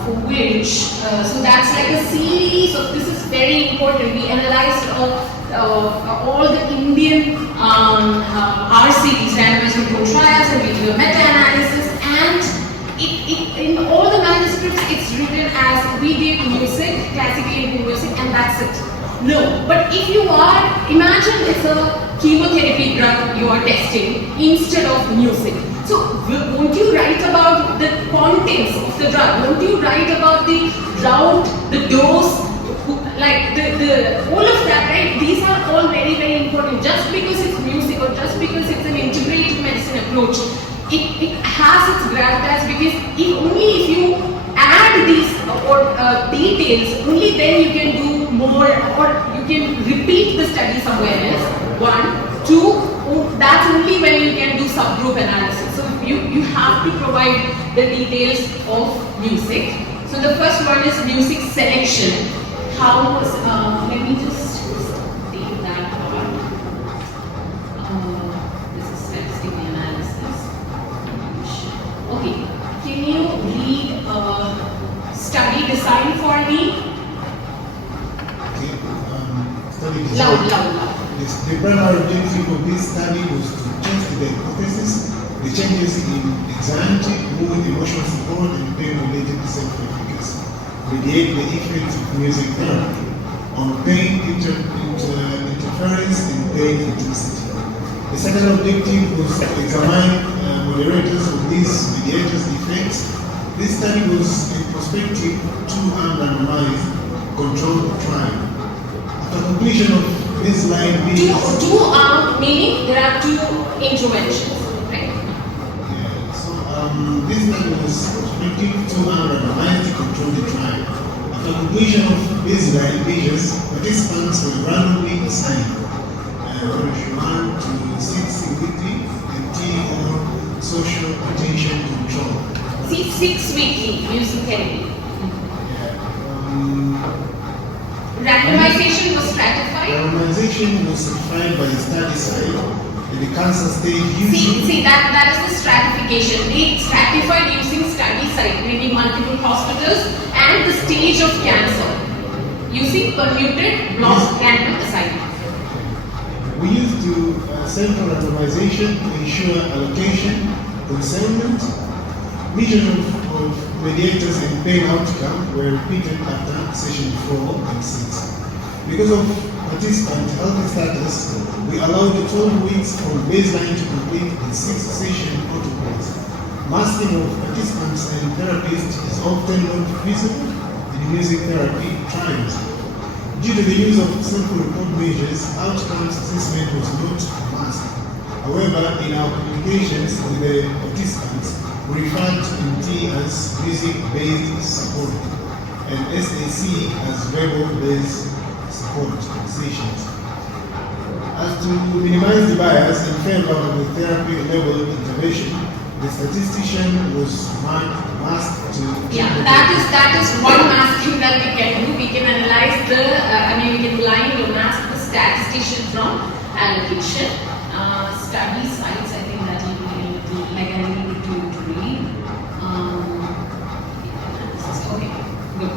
For which, so that's like a series of, this is very important. We analyzed all the Indian RCTs, randomized controlled trials, and we do a meta-analysis, and in all the manuscripts it's written as we give music, classical Indian music, and that's it. No, but if you are, imagine it's a chemotherapy drug you are testing instead of music. So won't you write about the contents of the drug? Won't you write about the route, the dose, like the all of that, right? These are all very, very important. Just because it's music or just because it's an integrative medicine approach, it has its gravitas, because only if you add these details, only then you can do more, or you can repeat the study somewhere else. 1, 2, that's only when you can do subgroup analysis. So you have to provide the details of music. So the first one is music selection. How was, let me just take that part. This is statistical analysis. Okay, can you read study design for me? Okay, study design. Loud. Yes, the primary objective of this study was to test the hypothesis, the changes in anxiety, mood, emotional support, and pain-related self-efficacy mediate the effects of music therapy on pain interference and pain intensity. The second objective was to examine moderators of these mediators' effects. This study was a prospective two-arm randomized controlled trial. After completion of baseline Two-arm meaning there are two interventions, right? This study was prospective two-arm randomized controlled trial. After completion of baseline measures, participants were randomly assigned version 1 to 6 weekly and T or social attention control. 6 weekly music therapy. Randomization was stratified. Randomization was certified by the study site in the cancer stage using. See that is the stratification. They stratified using study site, maybe multiple hospitals, and the stage of cancer using permuted block random assignment. We used to central randomization to ensure allocation, consignment, measures of mediators and pain outcome were repeated after session 4 and 6. Because of participant health status, we allowed 12 weeks from baseline to complete the 6-session protocols. Masking of participants and therapists is often not visible in music therapy trials. Due to the use of sample report measures, outcomes assessment was not masked. However, in our communications with the participants, we referred to MT as music-based support and SAC as verbal-based support sessions. As to minimize the bias in favor of the therapy-level intervention, the statistician was masked to. Yeah, that is one masking that we can do. We can analyze the, we can blind or mask the statistician from allocation. Study sites, I think that will be a little, like I need to read. Okay, good.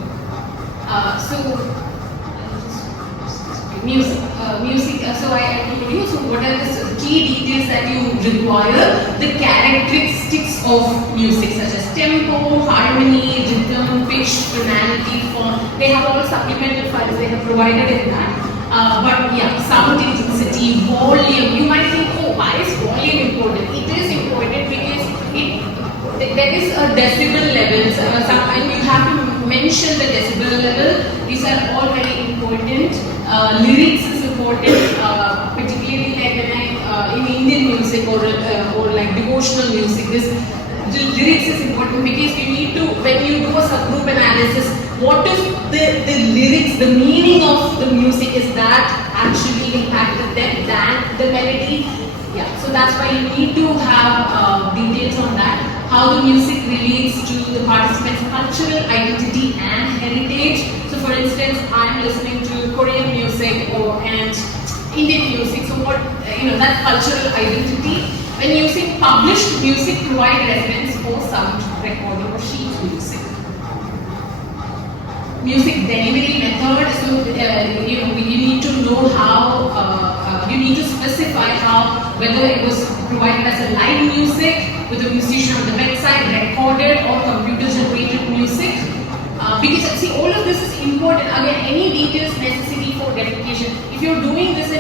Music. So I told you. So what are the key details that you require? The characteristics of music, such as tempo, harmony, rhythm, pitch, tonality, form. They have all supplemental files they have provided in that. But yeah, sound intensity, volume. You might think, oh, why is volume important? It is important because there is a decibel level, and you have to mention the decibel level. These are all very important. Lyrics is important, particularly like when in Indian music or like devotional music. The lyrics is important because you need to, when you do a subgroup analysis, what is the lyrics, the meaning of the music, is that actually impacted them than the melody? Yeah, so that's why you need to have details on that. How the music relates to the participants' cultural identity and heritage. So for instance, I'm listening to Korean music and Indian music. So what, that cultural identity. When using published music, provide reference for sound recording or sheet music. Music delivery method. So you need to know how. You need to specify how, whether it was provided as a live music with a musician on the bedside, recorded or computer-generated music. Because see, all of this is important. Again, any details necessary for verification. If you're doing this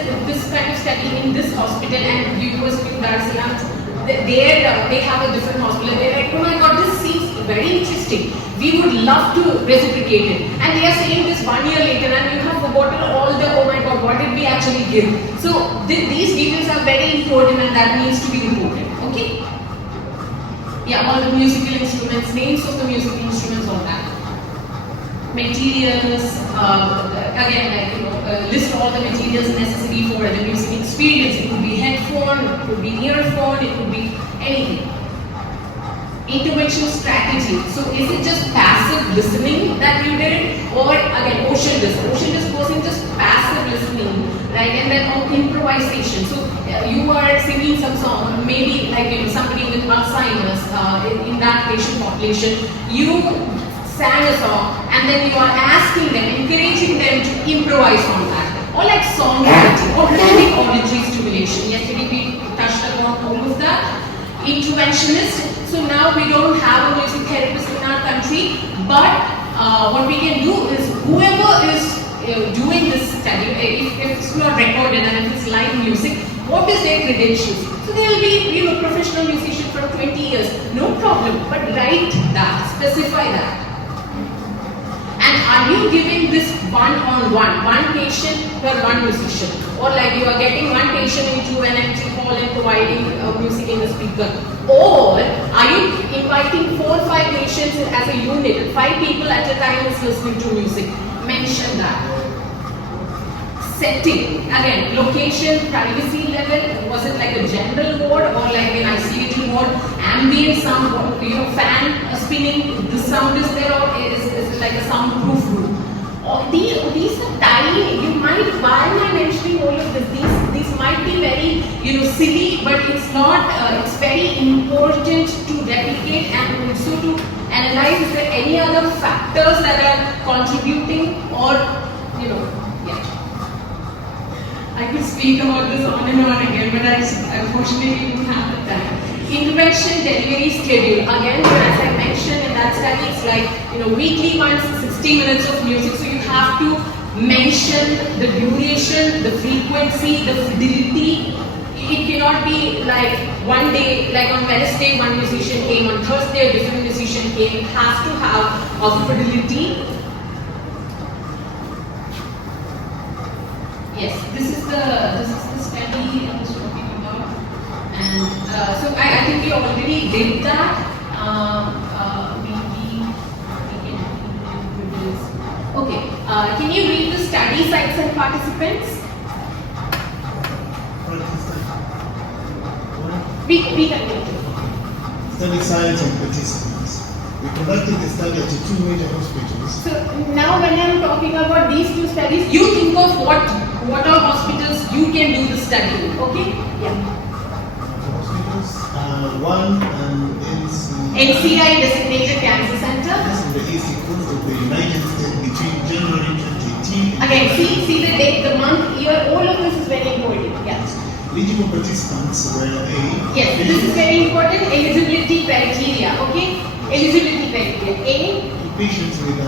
kind of study in this hospital and University of Salaam, they have a different hospital. They're like, oh my God, this seems very interesting. We would love to reciprocate it. And they are saying this 1 year later, and you have forgotten all the, oh my God, what did we actually give? So these details are very important, and that needs to be reported. Okay? Yeah, all the musical instruments, names of the musical instruments, all that. Materials, again, list all the the materials necessary for the music experience. It could be headphone, it could be earphone, it could be anything. Intervention strategy. So is it just passive listening that you did, or again ocean disc wasn't just passive listening, right? And then improvisation. So you are singing some song, maybe like somebody with Alzheimer's in that patient population. You sang a song, and then you are asking them, encouraging them to improvise on that, or like song writing, or rhythmic auditory stimulation. Yesterday we touched upon all of that. Interventionist. So now we don't have a music therapist in our country, but what we can do is whoever is doing this study, if it's not recorded and if it's live music, what is their credentials? So they will be professional musician for 20 years, no problem, but write that, specify that. And are you giving this one-on-one, one patient per one musician? Or like you are getting one patient into an empty hall and providing music in the speaker? Or are you inviting 4 or 5 patients as a unit, 5 people at a time is listening to music? Mention that. Setting, again, location, privacy level, was it like a general ward or like an isolated ward? Ambient sound, fan spinning, the sound is there, or is it like a soundproof room? These are tiny, why am I mentioning all of this? These might be very, silly, but it's not, it's very important to replicate and also to analyze is there any other factors that are contributing or, yeah. I could speak about this on and on again, but I unfortunately don't have the time. Intervention delivery schedule. Again, as I mentioned in that study, it's like weekly once 60 minutes of music. So you have to mention the duration, the frequency, the fidelity. It cannot be like one day, like on Wednesday one musician came, on Thursday a different musician came. It has to have a fidelity. Yes, this is the study I was talking about, and so I think we already did that. We can do this. Okay, can you read the study sites and participants? We can. Study sites and participants. We conducted the study at 2 major hospitals. So now when I'm talking about these 2 studies, you think of what all hospitals you can do the study in, okay? Yeah. Hospitals, one and NCI Designated Cancer Center. That's in the east coast of the United States between January 2018. Again, see the date, the month, year, all of this is very important. Yeah. Eligible participants were A. Yes, this is very important. Eligibility criteria, okay? Eligibility criteria. A. Patients with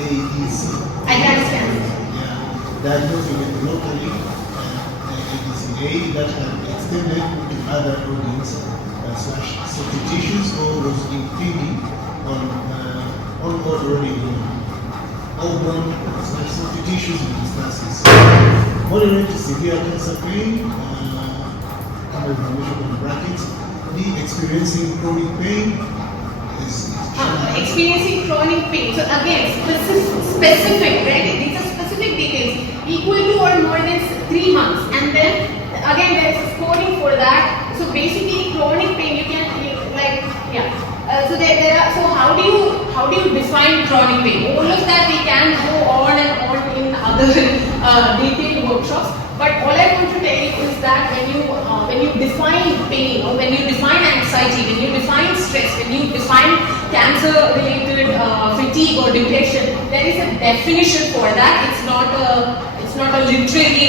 ADC. Advanced cancer. Yeah. Diagnosed with locally ADCA that had extended to other organs / soft tissues or was impeding on or already organ / soft tissues metastasis. Moderate to severe cancer pain, information in brackets. The experiencing chronic pain is experiencing chronic pain. So again, specific, right? These are specific details. Equal to or more than 3 months, and then again there is a scoring for that. So basically, chronic pain you can so there are. So how do you define chronic pain? All of that we can go on and on in other detailed workshops. But all I want to tell you is that when you define pain, or when you define anxiety, when you define stress, when you define cancer-related fatigue or depression, there is a definition for that. It's not a literary.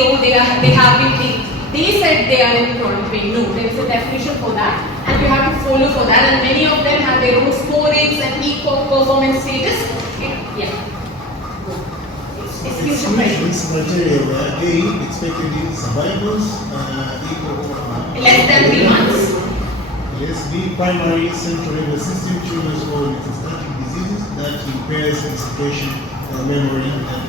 They said they are in chronic pain. No, there is a definition for that, and you have to follow for that. And many of them have their own scorings and EAPCON performance status. Exclusions criteria were A. Expected survivals less than 3 months. Yes, B. Primary central nervous system tumors or metastatic diseases that impairs concentration, memory, and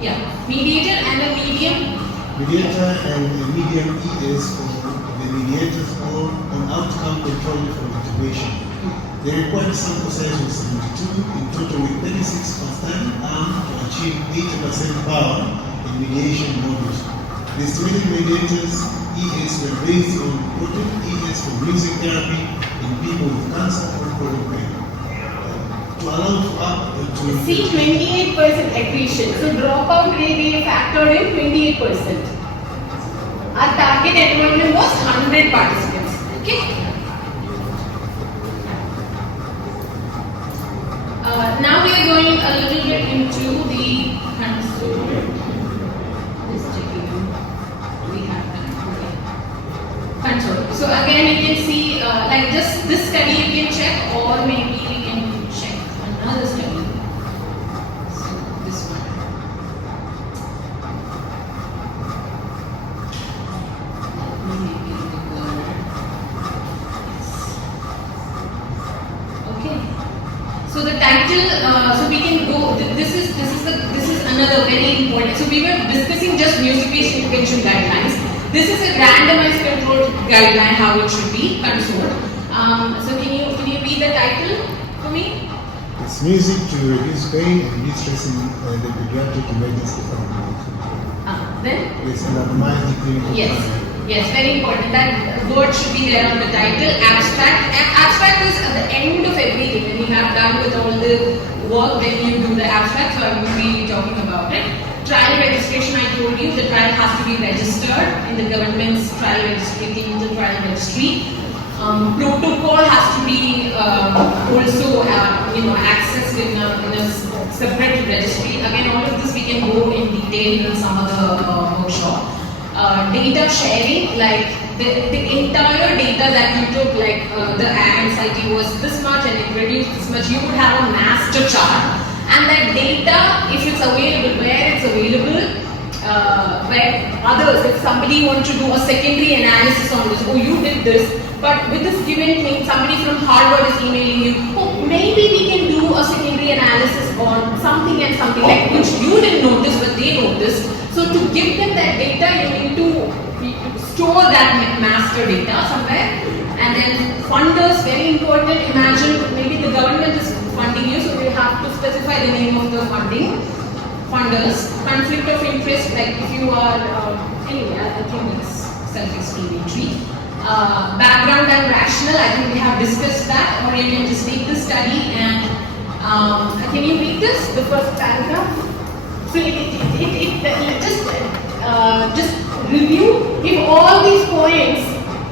Yeah, mediator and a medium. Mediator and a medium ES for the mediators or an outcome control for intubation. The required sample size was 72. In total, achieve 80% power in mediation models. The estimated mediators ES were based on protein ES for music therapy in people with cancer or chronic pain. To allow to See, 28% accretion. So dropout rate we factored in 28%. Our target enrollment was 100 participants. Okay. Now we are going a little bit into the console. Just checking. We have that. Okay. Control. So again, you can see like just this study you can check, or maybe we can check another study. So this one. Okay. So the title, so we can go. This is another very important. So we were discussing just music-based intervention guidelines. This is a randomized controlled guideline how it should be controlled. So can you read the title for me? It's music to reduce pain and distress in the pediatric emergency department. Then? It's an randomized clinical Yes. trial. Yes, very important. That word should be there on the title. Abstract. Abstract is at the end of everything. When you have done with all the work, then you do the abstract. So I will be talking about it. Trial registration, I told you, the trial has to be registered in the government's trial registry, clinical trial registry. Protocol has to be also accessed in a separate registry. Again, all of this we can go in detail in some other workshop. Data sharing, like the entire data that you took, like the anxiety was this much and it reduced this much, you would have a master chart. And that data, if it's available, where it's available, where others, if somebody wants to do a secondary analysis on this, oh, you did this, but with this given thing, somebody from Harvard is emailing you, oh, maybe we can do a secondary analysis on something and something, like which you didn't notice, but they noticed. So to give them that data, you need to store that master data somewhere. And then funders, very important. Imagine maybe the government is funding you, so you have to specify the name of the funders. Conflict of interest, like if you are, anyway, I think it's self-explanatory. Background and rational, I think we have discussed that, or you can just take the study and, can you read this, the first paragraph? So just review if all these points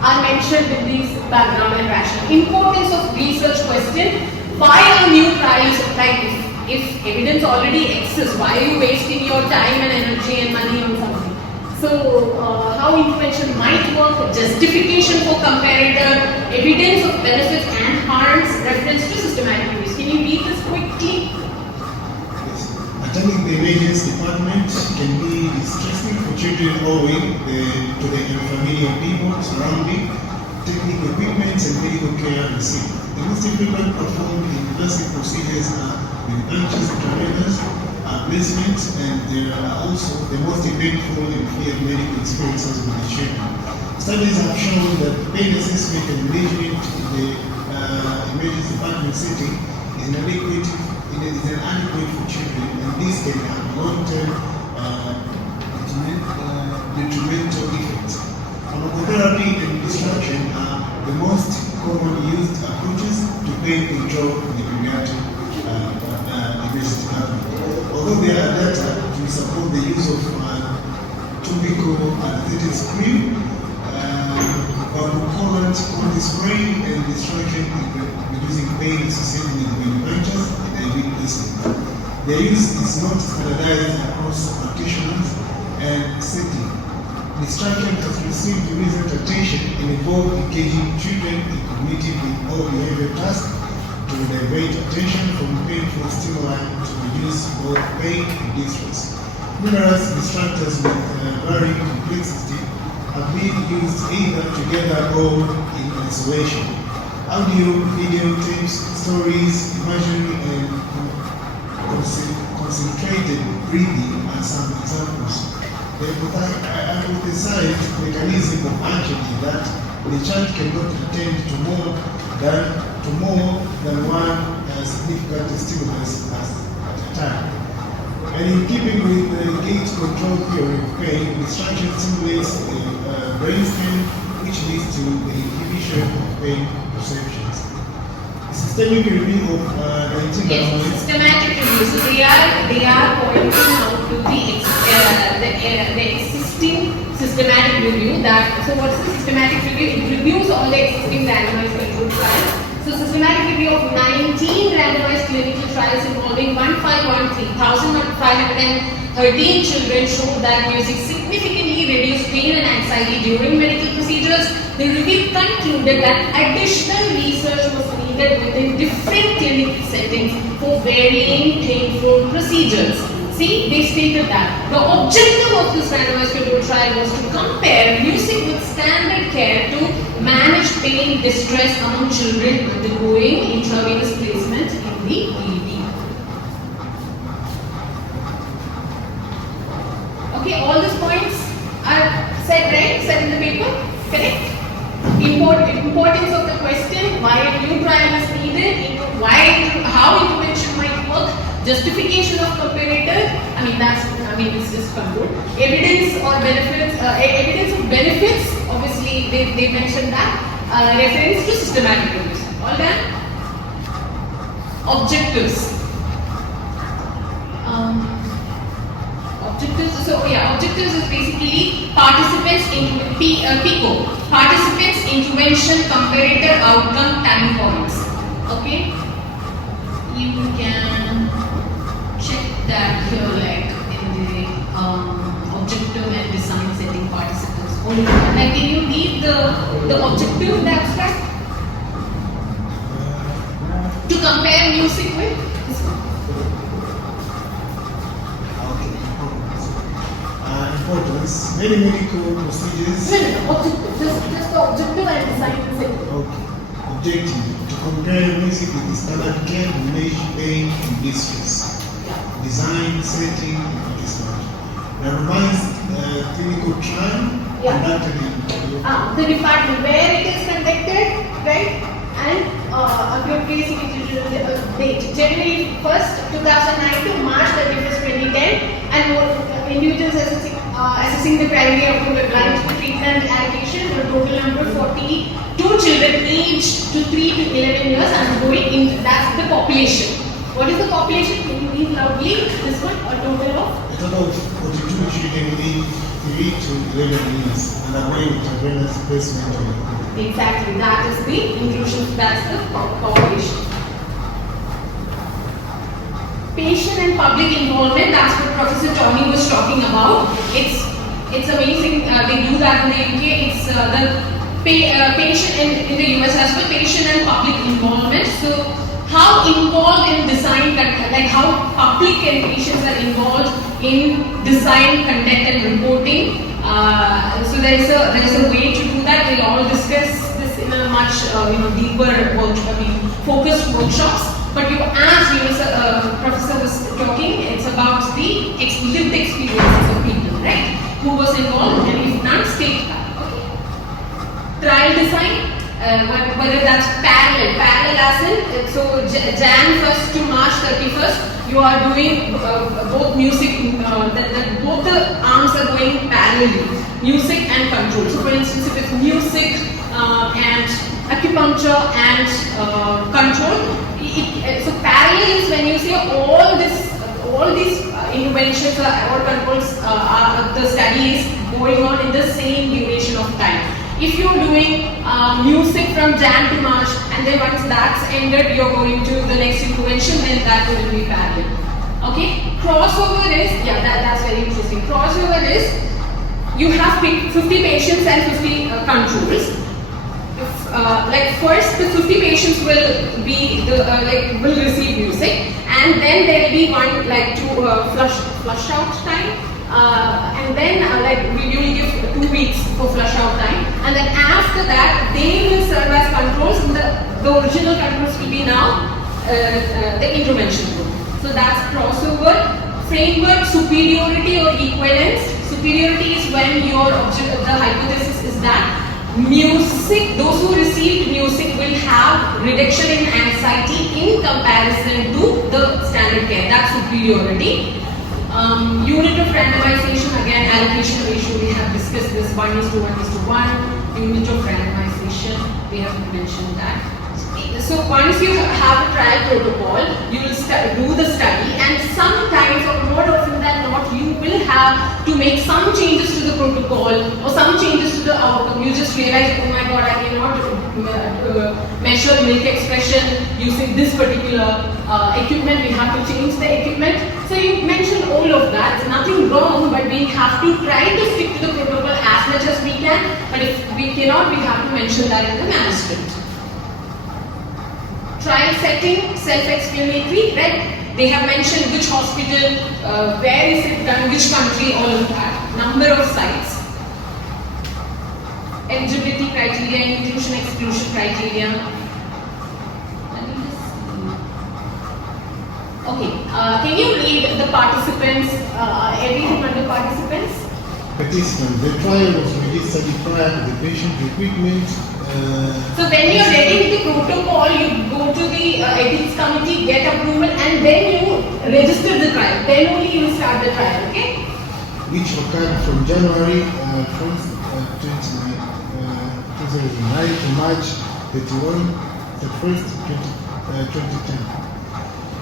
are mentioned in these background and rational. Importance of research question. Why a new trial is like if evidence already exists, why are you wasting your time and energy and money on something? So how intervention might work, justification for comparator, evidence of benefits and harms, reference to systematic use. Can you read this quickly? Attending the emergency department can be distressing for children owing to the familiar people surrounding, technical equipment and medical care received. The most frequent performed invasive procedures are with anxious intravenous placements, and there are also the most painful and feared medical experiences with the children. Studies have shown that pain assessment and management in the emergency department setting is inadequate for children, and this can have long-term detrimental effects. Pharmacotherapy and distraction are the most commonly used approaches to pain control in the pediatric emergency department. Although there are data to support the use of topical anesthetic cream, barbiturates, spray and distraction in reducing pain associated with manufacturers and IV placement. Their use is not standardized across practitioners and settings. Distraction has received recent attention and involved engaging children in cognitive or behavioral tasks to divert attention from painful stimuli to reduce both pain and distress. Numerous distractors with varying complexity have been used either together or in isolation. Audio, video tapes, stories, imagery, and concentrated breathing are some examples. The hypothesized mechanism of anxiety that the child cannot attend to more than one significant stimulus at a time. And in keeping with the gauge control theory of pain, the structure simulates the brainstem, which leads to the inhibition of pain perceptions. Systemic review of 19 Yes, systematic review. So they are pointing out to the existing systematic review. So what is the systematic review? It reviews all the existing randomized controlled trials. So systematic review of 19 randomized clinical trials involving 1,513 children showed that music significantly reduced pain and anxiety during medical procedures. The review concluded that additional research was needed within different clinical settings for varying painful procedures. See, they stated that the objective of this randomized controlled trial was to compare music with standard care to manage pain distress among children undergoing intravenous placement in the ED. Okay, all these points are said, right? Said in the paper, correct? Importance of the question, why a new trial is needed, how intervention might work, justification of comparator. It's just controlled. Evidence or benefits, evidence of benefits. Obviously, they mentioned that. Reference to systematic reviews. All done. Objectives. Objectives is basically participants in PICO. Participants, intervention, comparator, outcome, time points. Okay? You can check that here, like in the objective and design setting participants. Like, can you read the objective in the abstract? To compare music with this one. Importance. Many medical procedures. No, objective. Just the objective and design setting. Okay. Objective. To compare music with the standard care to manage pain and distress. Design, setting, this one. Randomized clinical trial conducted in the department where it is conducted, right? And appropriate date, January 1st, 2009 to March 31st, 2010, and individuals assessing the criteria of blind treatment allocation, a total number 42 children aged to 3 to 11 years undergoing, that's the population. What is the population? Can you read loudly? This one, a total of? A total of 42 children aged 3 to 11 years undergoing intravenous placement. Exactly, that is the inclusion, that's the population. Patient and public involvement, that's what Professor Tony was talking about. It's amazing, they do that in the UK. It's the patient in the US as well, patient and public involvement. So how involved in design, like how public and patients are involved in design, content and reporting. So there is a way to do that. We'll all discuss this in a much deeper focused workshops. But as Professor was talking, it's about the lived experiences of people, right? Who was involved, and if not, state that. Okay. Trial design, whether that's parallel as in, so Jan 1st to March 31st, you are doing both music, both the arms are going parallelly, music and control. So for instance, if it's music and acupuncture and control, so parallel is when you say all these interventions or controls, the study is going on in the same duration of time. If you're doing music from Jan to March, and then once that's ended, you're going to the next intervention, then that will be parallel. Okay? Crossover is, that's very interesting. Crossover is, you have 50 patients and 50 controls. First the 50 patients will be will receive music, and then there will be one flush out time, and then we will give 2 weeks for flush out time, and then after that they will serve as controls, and the original controls will be now the intervention group. So that's crossover. Framework, superiority or equivalence. Superiority is when your the hypothesis is that music, those who received music will have reduction in anxiety in comparison to the standard care. That's superiority. Unit of randomization, again, allocation ratio, we have discussed this, 1:1:1. Unit of randomization, we have mentioned that. So once you have a trial protocol, you will do the study, and sometimes or more often than not, you will have to make some changes to the protocol or some changes to the outcome. You just realize, oh my god, I cannot measure milk expression using this particular equipment, we have to change the equipment. So you mentioned all of that, there's nothing wrong, but we have to try to stick to the protocol as much as we can, but if we cannot, we have to mention that in the manuscript. Trial setting, self-explanatory, right? They have mentioned which hospital, where is it done, which country, all of that. Number of sites. Eligibility criteria, inclusion, exclusion criteria. Let me just see. Okay, can you read the participants, everything under participants? Participant, the trial was registered prior to the patient recruitment. So when you are ready with the protocol, you go to the ethics committee, get approval, and then you register the trial. Then only you start the trial, okay? Which occurred from January 2009 to March 31st, 2010.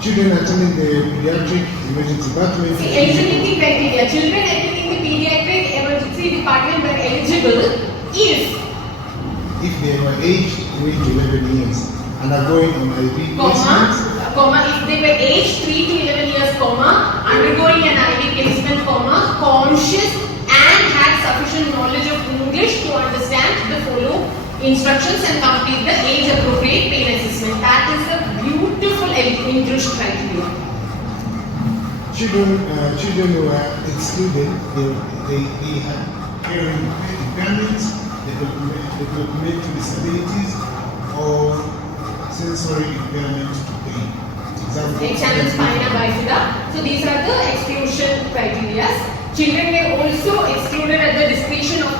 Children attending the pediatric emergency department. See, eligibility criteria. Children attending the pediatric emergency department were eligible if they were aged 3 to 11 years and are going on IV placement. If they were aged 3 to 11 years, undergoing an IV placement, conscious and had sufficient knowledge of English to understand the follow instructions and complete the age-appropriate pain assessment. That is the beautiful English criteria. Children who were excluded, they had hearing impairments, developmental disabilities, or sensory impairment to pain. Example, spina bifida. So these are the exclusion criteria. Children were also excluded at the discretion of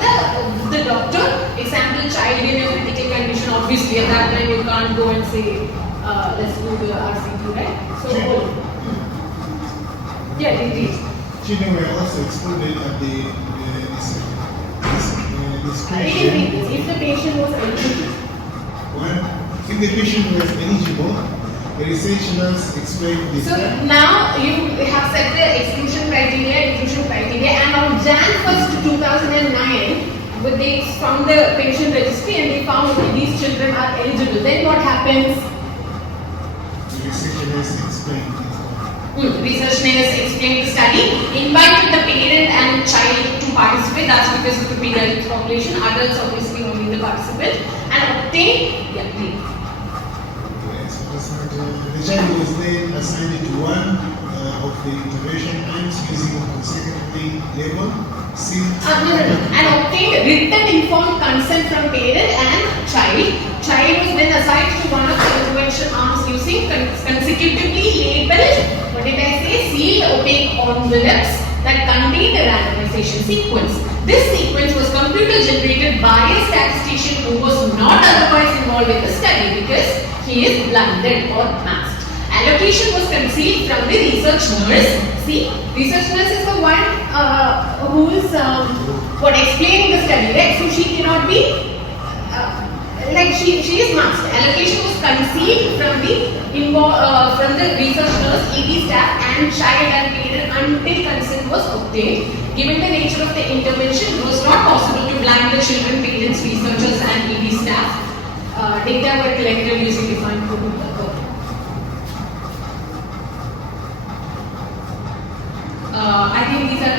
the doctor. Example, child in a critical condition. Obviously, at that time you can't go and say, let's do the RCT, right? So, yeah, indeed. Children were also excluded at the discretion. If the patient was eligible. Well, if the patient was eligible, the research nurse explained this. So now you have set the exclusion criteria, inclusion criteria, and on Jan 1st, 2009, they found the patient registry and they found that these children are eligible. Then what happens? The research nurse explained this. Research nurse explained the study, invited the parent and child to participate. That's because of the pediatric population. Adults obviously only the participant, and obtain. Yeah, please. The child was then assigned to one of the intervention times using consecutively labeled and obtained written informed consent from parent and child. Child was then assigned to one of the intervention arms using consecutively labeled, what did I say, sealed opaque envelopes that contain the randomization sequence. This sequence was computer generated by a statistician who was not otherwise involved in the study because he is blinded or masked. Allocation was conceived from the research nurse. See, research nurse is the one who is explaining the study, right? So she cannot be she is masked. Allocation was conceived from the research nurse, ED staff, and child and parent until consent was obtained. Given the nature of the intervention, it was not possible to blind the children, parents, researchers, and ED staff. Data were collected using defined protocol. I think these are,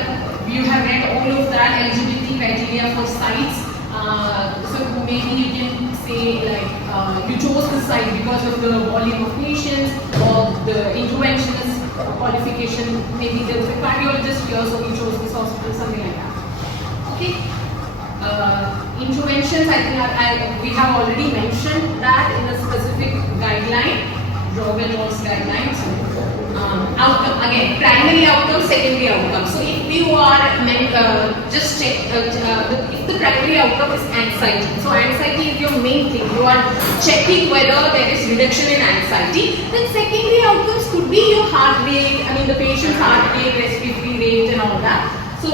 you have read all of that, eligibility criteria for sites. So maybe you can say like you chose the site because of the volume of patients or the interventionist qualification. Maybe there was a cardiologist here, so you chose this hospital, something like that. Okay. Interventions, I think we have already mentioned that in a specific guideline, Robb and Roll's guidelines. Outcome, again, primary outcome, secondary outcome. So if you are just check if the primary outcome is anxiety. So anxiety is your main thing. You are checking whether there is reduction in anxiety. Then secondary outcomes could be your heart rate. I mean the patient's heart rate, respiratory rate, and all that. So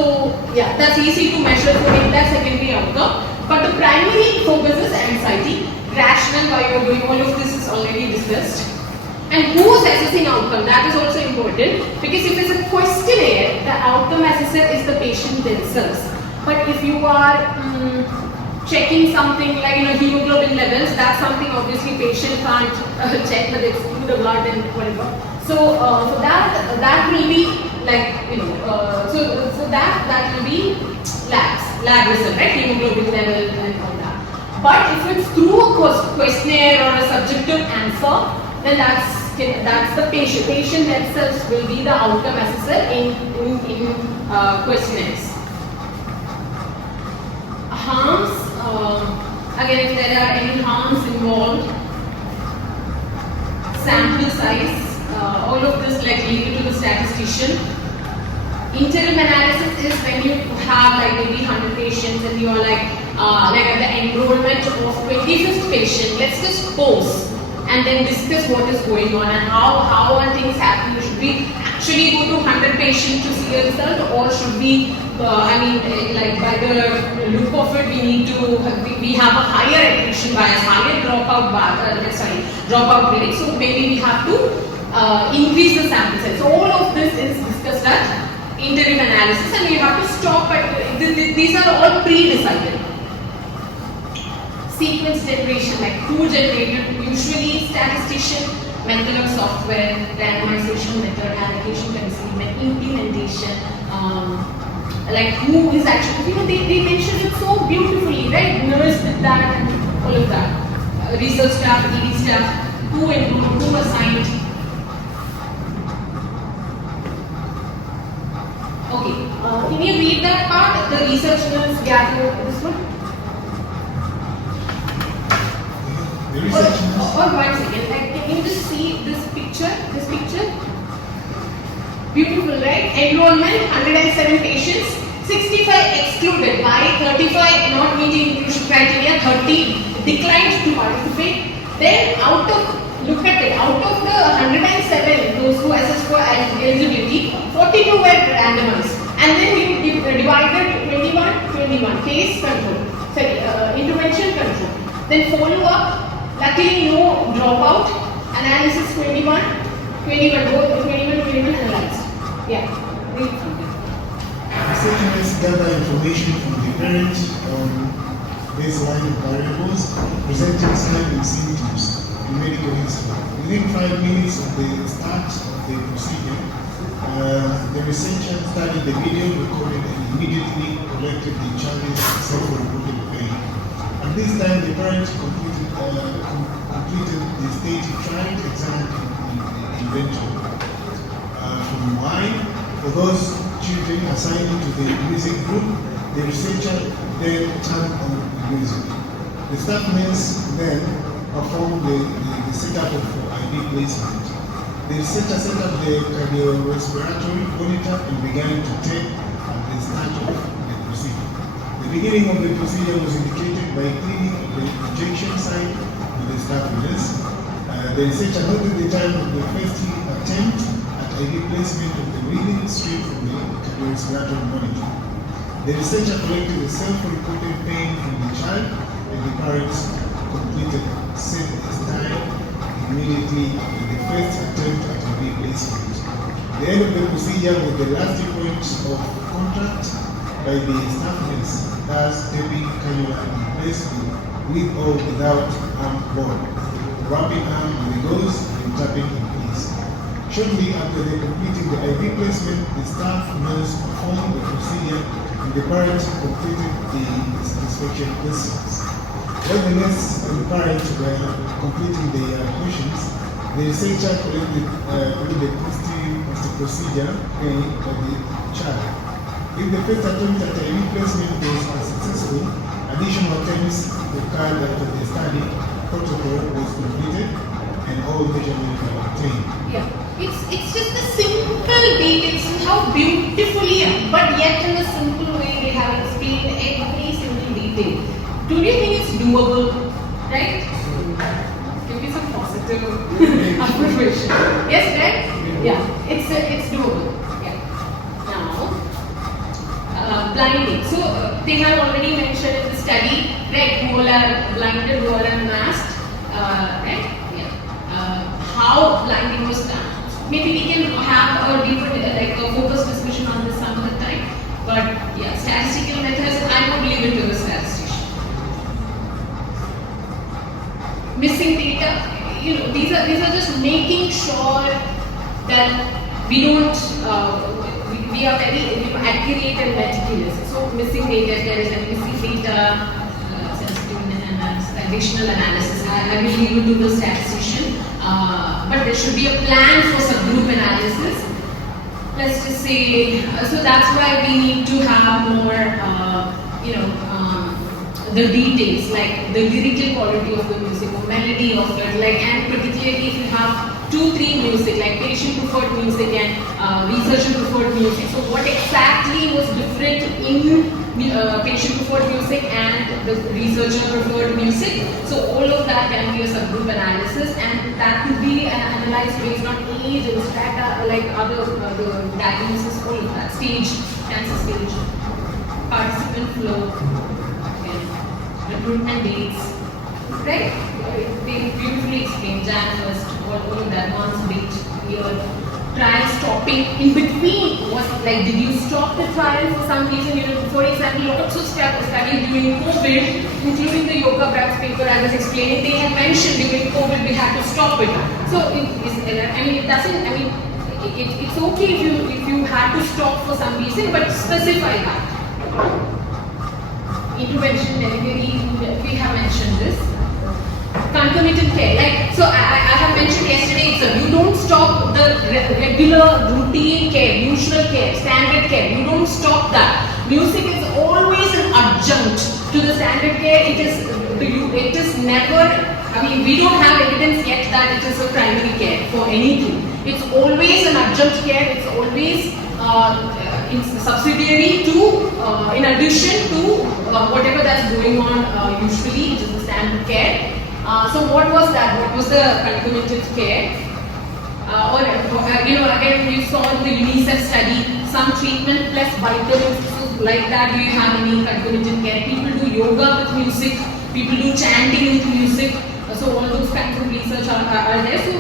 yeah, that's easy to measure to make that secondary outcome. But the primary focus is anxiety. Rational why you are doing all of this is already discussed. And who is assessing outcome? That is also important because if it's a questionnaire, the outcome assessor is the patient themselves. But if you are checking something like hemoglobin levels, that's something obviously patient can't check, but it's through the blood and whatever. So that will be like so that will be lab result, right? Hemoglobin level and all that. But if it's through a questionnaire or a subjective answer, then that's the patient. Patient themselves will be the outcome assessor in questionnaires. Harms, again if there are any harms involved, sample size, all of this leave it to the statistician. Interim analysis is when you have maybe 100 patients and you are at the enrollment of 25th patient, let's just pause and then discuss what is going on and how are things happening. Should we actually go to 100 patients to see a result, or should we, by the look of it, we have a higher attrition bias, higher dropout rate, so maybe we have to increase the sample size. So all of this is discussed at interim analysis, and you have to stop at, these are all pre-decided. Sequence generation, who generated, usually statistician, method of software, randomization method, allocation concealment, implementation, who is actually, they mentioned it so beautifully, right? Nurse did that and all of that. Research staff, ED staff, who enrolled, who assigned. Okay, can you read that part? The research nurse gathered this one? Or 1 second, can you just see this picture? Beautiful, right? Enrollment, 107 patients, 65 excluded, by 35 not meeting inclusion criteria, 30 declined to participate. Then look at it, out of the 107, those who assessed for eligibility, 42 were randomized. And then you divided 21, case control, intervention control. Then follow up. Luckily, no dropout. Analysis 21 analyzed. Yeah. Researchers gather information from the parent on baseline variables, presenting signs and symptoms in medical history. Within 5 minutes of the start of the procedure, the researcher studied the video recorded and immediately collected the child's self-reported pain. At this time, the parent completed the stage tried exam inventory. From wine, for those children assigned to the music group, the researcher then turned on the music. The staff nurse then performed the setup for IV placement. The researcher set up the cardiorespiratory monitor and began to take at the start of the procedure. The beginning of the procedure was indicated by cleaning of the injection site with the staff nurse. The researcher noted the time of the first attempt at IV placement of the reading strip from the cardiorespiratory monitor. The researcher collected the self-reported pain from the child, and the parents completed set his time immediately after the first attempt at IV placement. The end of the procedure was the last point of contact by the staff nurse, thus taping cannula in place with or without arm ball, wrapping arm with the gauze and tapping in place. Shortly after completing the IV placement, the staff nurse performed the procedure and the parents completed the satisfaction questions. While the nurse and the parents were completing their questions, the researcher collected the post-procedure pain of the child. If the first attempt at IV placement was unsuccessful, additional attempts occurred after the study protocol was completed and all measurements were obtained. Yeah, it's just a simple bit. It's how how beautifully, but yet in a simple way, they have explained every single detail. Do you think it's doable? Right? Give me some positive affirmation. Yes, right? Yeah, it's doable. Yeah. Now, blinding. So they have already mentioned in the study, right? Who all are blinded, who are unmasked, right? Yeah. How blinding was done. Maybe we can have a deeper, like a focused discussion on this some other time. But yeah, statistical methods, I would leave it to the statistician. Missing data, these are just making sure that we don't, we are very accurate and meticulous. So missing data, if there is any missing data, sensitive analysis, additional analysis, I will leave it to the statistician. But there should be a plan for subgroup analysis. Let's just say, so that's why we need to have more, the details, like the lyrical quality of the music, or melody of it, like, and particularly if you have 2-3 music, like patient preferred music and researcher preferred music. So what exactly was different in patient preferred music and the researcher preferred music? So all of that can be a subgroup analysis, and that could be analyzed based on age and strata, like the diagnosis, all of that, stage, cancer stage, participant flow, recruitment dates, right? They beautifully explain Jan first, all of that, months, date, year, trial stopping in between. Was like, did you stop the trial for some reason? For example, lots of studies during COVID, including the Yoga Brack's paper I was explaining, they had mentioned during COVID we had to stop it. So it's okay if you had to stop for some reason, but specify that. Intervention, delivery, we have mentioned this. Concomitant care, like, so I have mentioned yesterday itself, you don't stop the regular routine care, usual care, standard care, you don't stop that. Music is always an adjunct to the standard care. It is never, we don't have evidence yet that it is a primary care for anything. It's always an adjunct care, it's always subsidiary to, in addition to whatever that's going on usually, it is the standard care. So what was that? What was the concomitant care? Again, you saw in the UNICEF study, some treatment plus vitamins. So like that, do you have any concomitant care? People do yoga with music, people do chanting with music. So all those kinds of research are there. So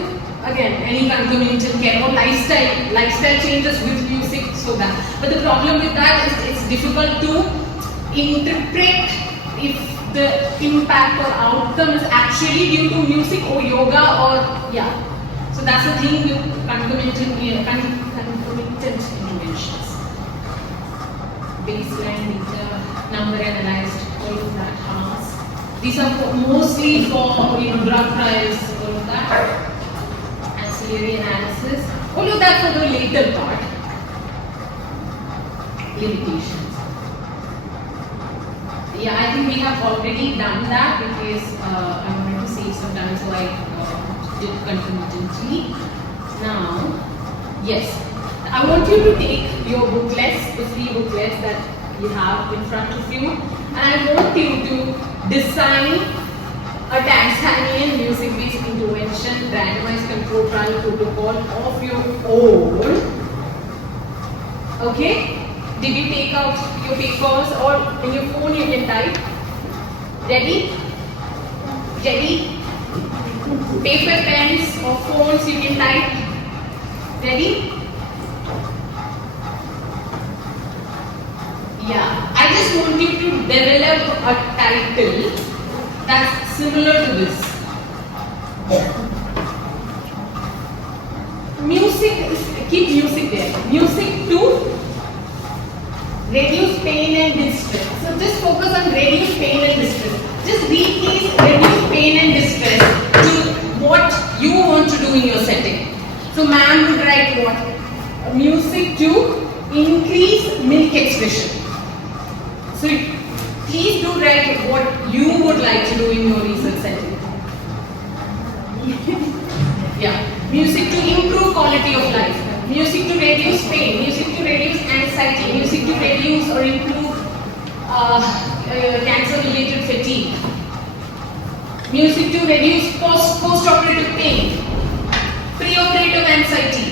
again, any concomitant care or lifestyle changes with music, so that. But the problem with that is it's difficult to interpret if the impact or outcome is actually due to music or yoga or, yeah. So that's the thing with concomitant interventions. Baseline data, number analyzed, all of that harms. These are mostly for drug trials, all of that. Ancillary analysis, all of that for the later part. Limitations. Yeah, I think we have already done that because I wanted to save some time, so I did concomitantly. Now, yes, I want you to take your booklets, the free booklets that you have in front of you, and I want you to design a Tanzanian music-based intervention randomized controlled trial protocol of your own. Okay? Did you take out your papers, or in your phone you can type? Ready? Ready? Paper, pens or phones you can type? Ready? Yeah. I just want you to develop a title that's similar to this. Music, keep music there. Music to reduce pain and distress. So just focus on reduce pain and distress. Just read these reduce pain and distress to what you want to do in your setting. So ma'am would write what? Music to increase milk expression. So please do write what you would like to do in your research setting. Yeah. Music to improve quality of life. Music to reduce pain. Music to anxiety, music to reduce or improve cancer-related fatigue, music to reduce post-operative pain, pre-operative anxiety.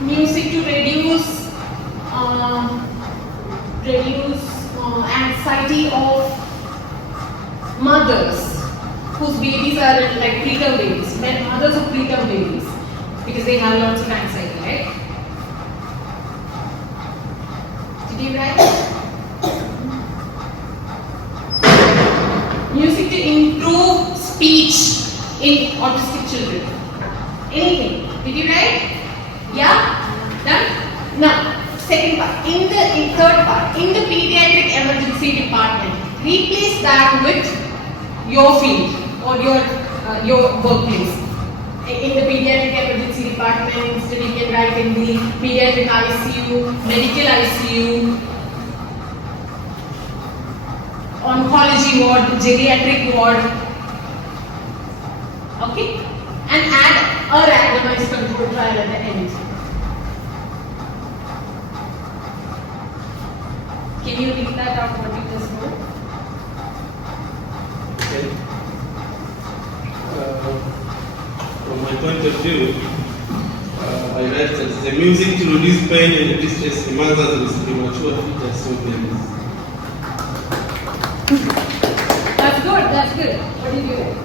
Music to reduce anxiety of mothers whose babies are like preterm babies, mothers of preterm babies, because they have lots of anxiety, right? Did you write? Music to improve speech in autistic children. Anything? Did you write? Yeah? Done? Now, second part. In third part, in the pediatric emergency department, replace that with your field or your workplace. In the pediatric emergency department, instead you can write in the pediatric ICU, medical ICU, oncology ward, geriatric ward. Okay? And add a randomized controlled trial at the end. Can you read that out what you just wrote? Okay. From my point of view, I write that the music to reduce pain and distress in mothers with premature fetus so babies. That's good, that's good. What did you write?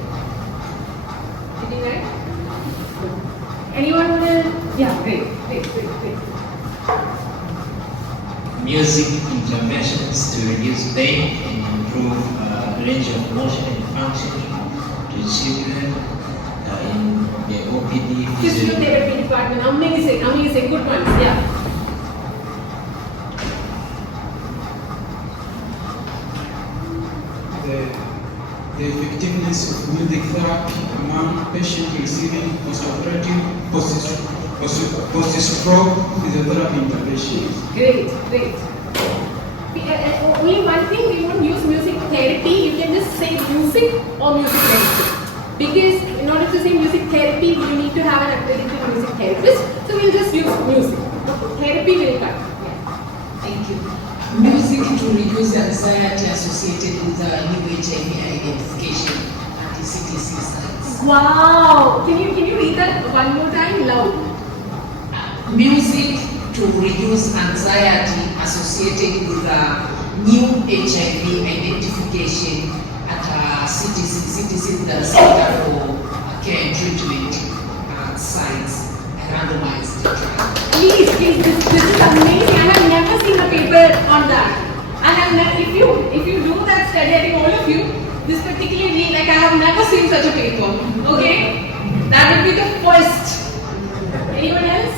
Did you write? Anyone want to? Yeah, great. Music interventions to reduce pain and improve range of motion and function to children in the OPD. Physiotherapy department, amazing, good ones, yeah. The effectiveness of music therapy among patients receiving post-stroke physiotherapy interventions. Great. Only one thing, we won't use music therapy, you can just say music or music therapy. Because in order to say music therapy, you need to have an accredited music therapist, so we'll just use music. Therapy will come. Yeah. Thank you. Music to reduce anxiety associated with new HIV identification at the CTC sites. Wow! Can you read that one more time loud? Music to reduce anxiety associated with new HIV identification at CTC, the Center for Care and Treatment sites, randomized trial. Please, this is amazing. I have never seen a paper on that. If you do that study, I think all of you, this particularly, like I have never seen such a paper. Okay? That would be the first. Anyone else?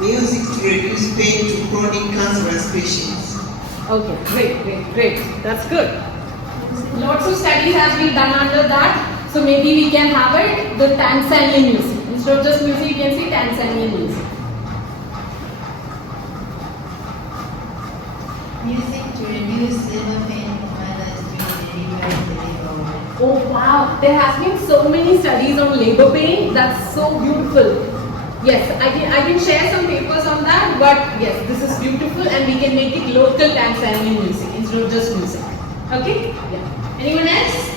Music to reduce pain to chronic cancerous patients. Okay, great. That's good. Lots of studies has been done under that. So maybe we can have it, the Tanzanian music. Instead of just music, you can say Tanzanian music. Music to reduce labor pain in mothers during delivery and delivery. Oh wow, there has been so many studies on labor pain. That's so beautiful. Yes, I can share some papers on that, but yes, this is beautiful and we can make it local Tanzanian music instead of just music. Okay? Yeah. Anyone else?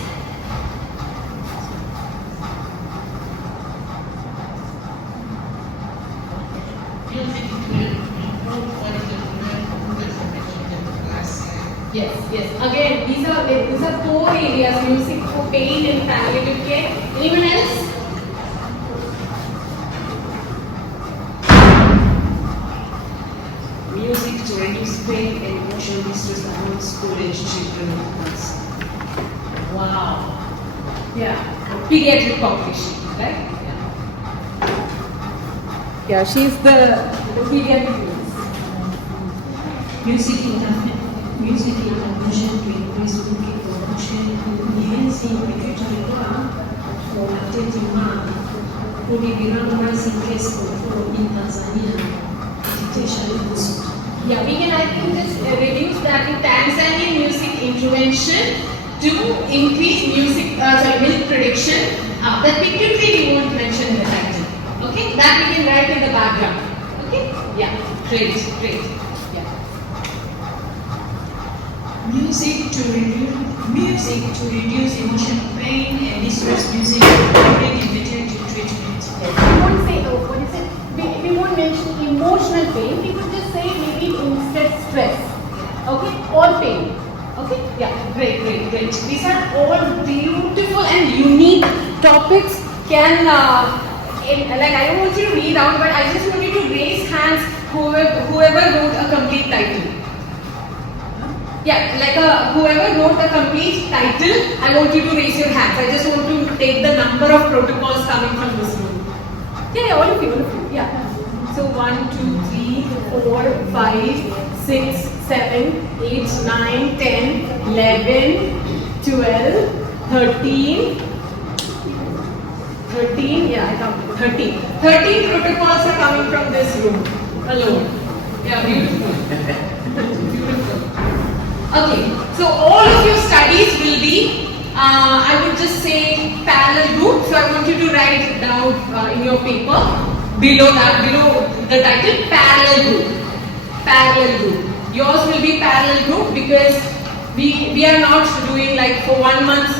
Yes. Again, these are 4 areas: music for pain and palliative care. Anyone else? Music to reduce pain and emotional distress among school-age children and adults. Wow. Yeah. Pediatric population, right? Yeah, she's the pediatric nurse. Music intervention to increase cooking production, enhancing pituitary gland for lactating mom, could be randomized in case control in Tanzania, dictation episode. Yeah, we can, I think, just reduce that to Tanzanian music intervention to increase milk production. That pituitary we won't mention in the title. Okay, that we can write in the background. Okay, yeah, great. Yeah. Music to reduce emotional pain and distress music during infertility treatment. We won't say, what is it? We won't mention emotional pain. We could just say maybe instead stress. Okay, or pain. Okay, yeah, great. These are all beautiful and unique topics. Like I don't want you to read out, but I just want you to raise hands whoever wrote a complete title. Yeah, like whoever wrote a complete title, I want you to raise your hands. I just want to take the number of protocols coming from this room. Yeah, all of you. Yeah. So 1, 2, 3, 4, 5, 6, 7, 8, 9, 10, 11, 12, 13, yeah, I counted 13. 13 protocols are coming from this room alone. Yeah, beautiful. Okay, so all of your studies will be, I would just say parallel group. So I want you to write down in your paper, below the title, parallel group. Yours will be parallel group because we are not doing like for 1 month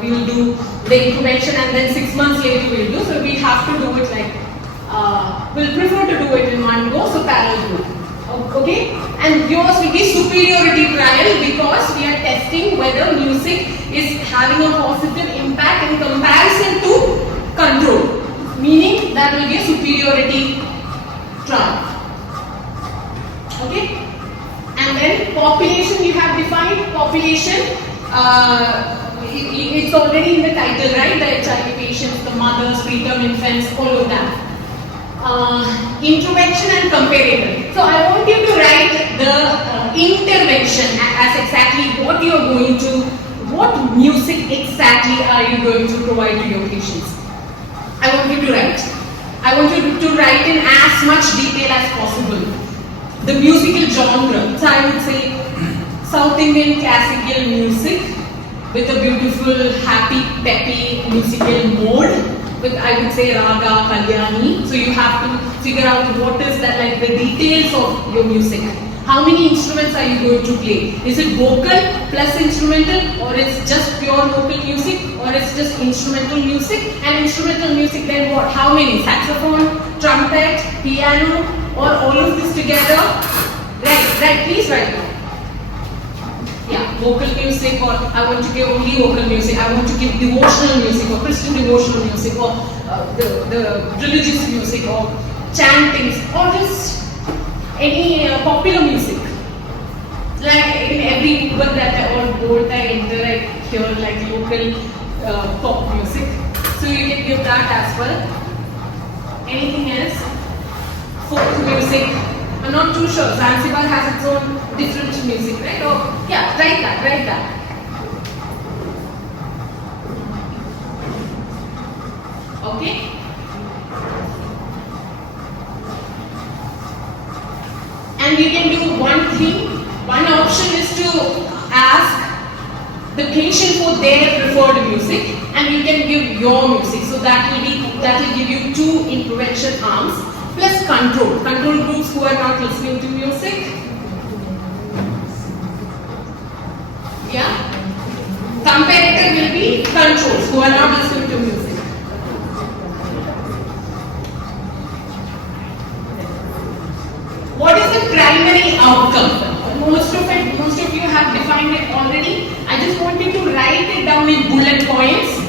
we will do the intervention and then 6 months later we will do. So we have to do it like, we'll prefer to do it in one go, so parallel group. Okay, and yours will be superiority trial because we are testing whether music is having a positive impact in comparison to control, meaning that will be a superiority trial. Okay, and then population you have defined. Population, it's already in the title, right? The HIV patients, the mothers, preterm infants, all of that. Intervention and comparator. So I want you to write the intervention as exactly what you are going to, what music exactly are you going to provide to your patients. I want you to write. I want you to write in as much detail as possible. The musical genre. So I would say South Indian classical music with a beautiful, happy, peppy musical mode. With, I would say, raga, kalyani. So you have to figure out what is that, like the details of your music. How many instruments are you going to play? Is it vocal plus instrumental, or it's just pure vocal music, or it's just instrumental music? And instrumental music, then what? How many? Saxophone, trumpet, piano, or all of this together? Right, please write down. Yeah, vocal music, or I want to give only vocal music, I want to give devotional music, or Christian devotional music, or the religious music, or chantings, or just any popular music. Like in every book that all board I enter, I hear like local pop music. So you can give that as well. Anything else? Folk music. I'm not too sure. Zanzibar has its own different music, right? Oh, yeah, write that. Okay? And you can do one thing. One option is to ask the patient for their preferred music, and you can give your music. So that will give you 2 intervention arms plus control groups who are not listening to music. Yeah. Comparator will be controls who are not listening to music. What is the primary outcome? Most of you have defined it already. I just want you to write it down in bullet points.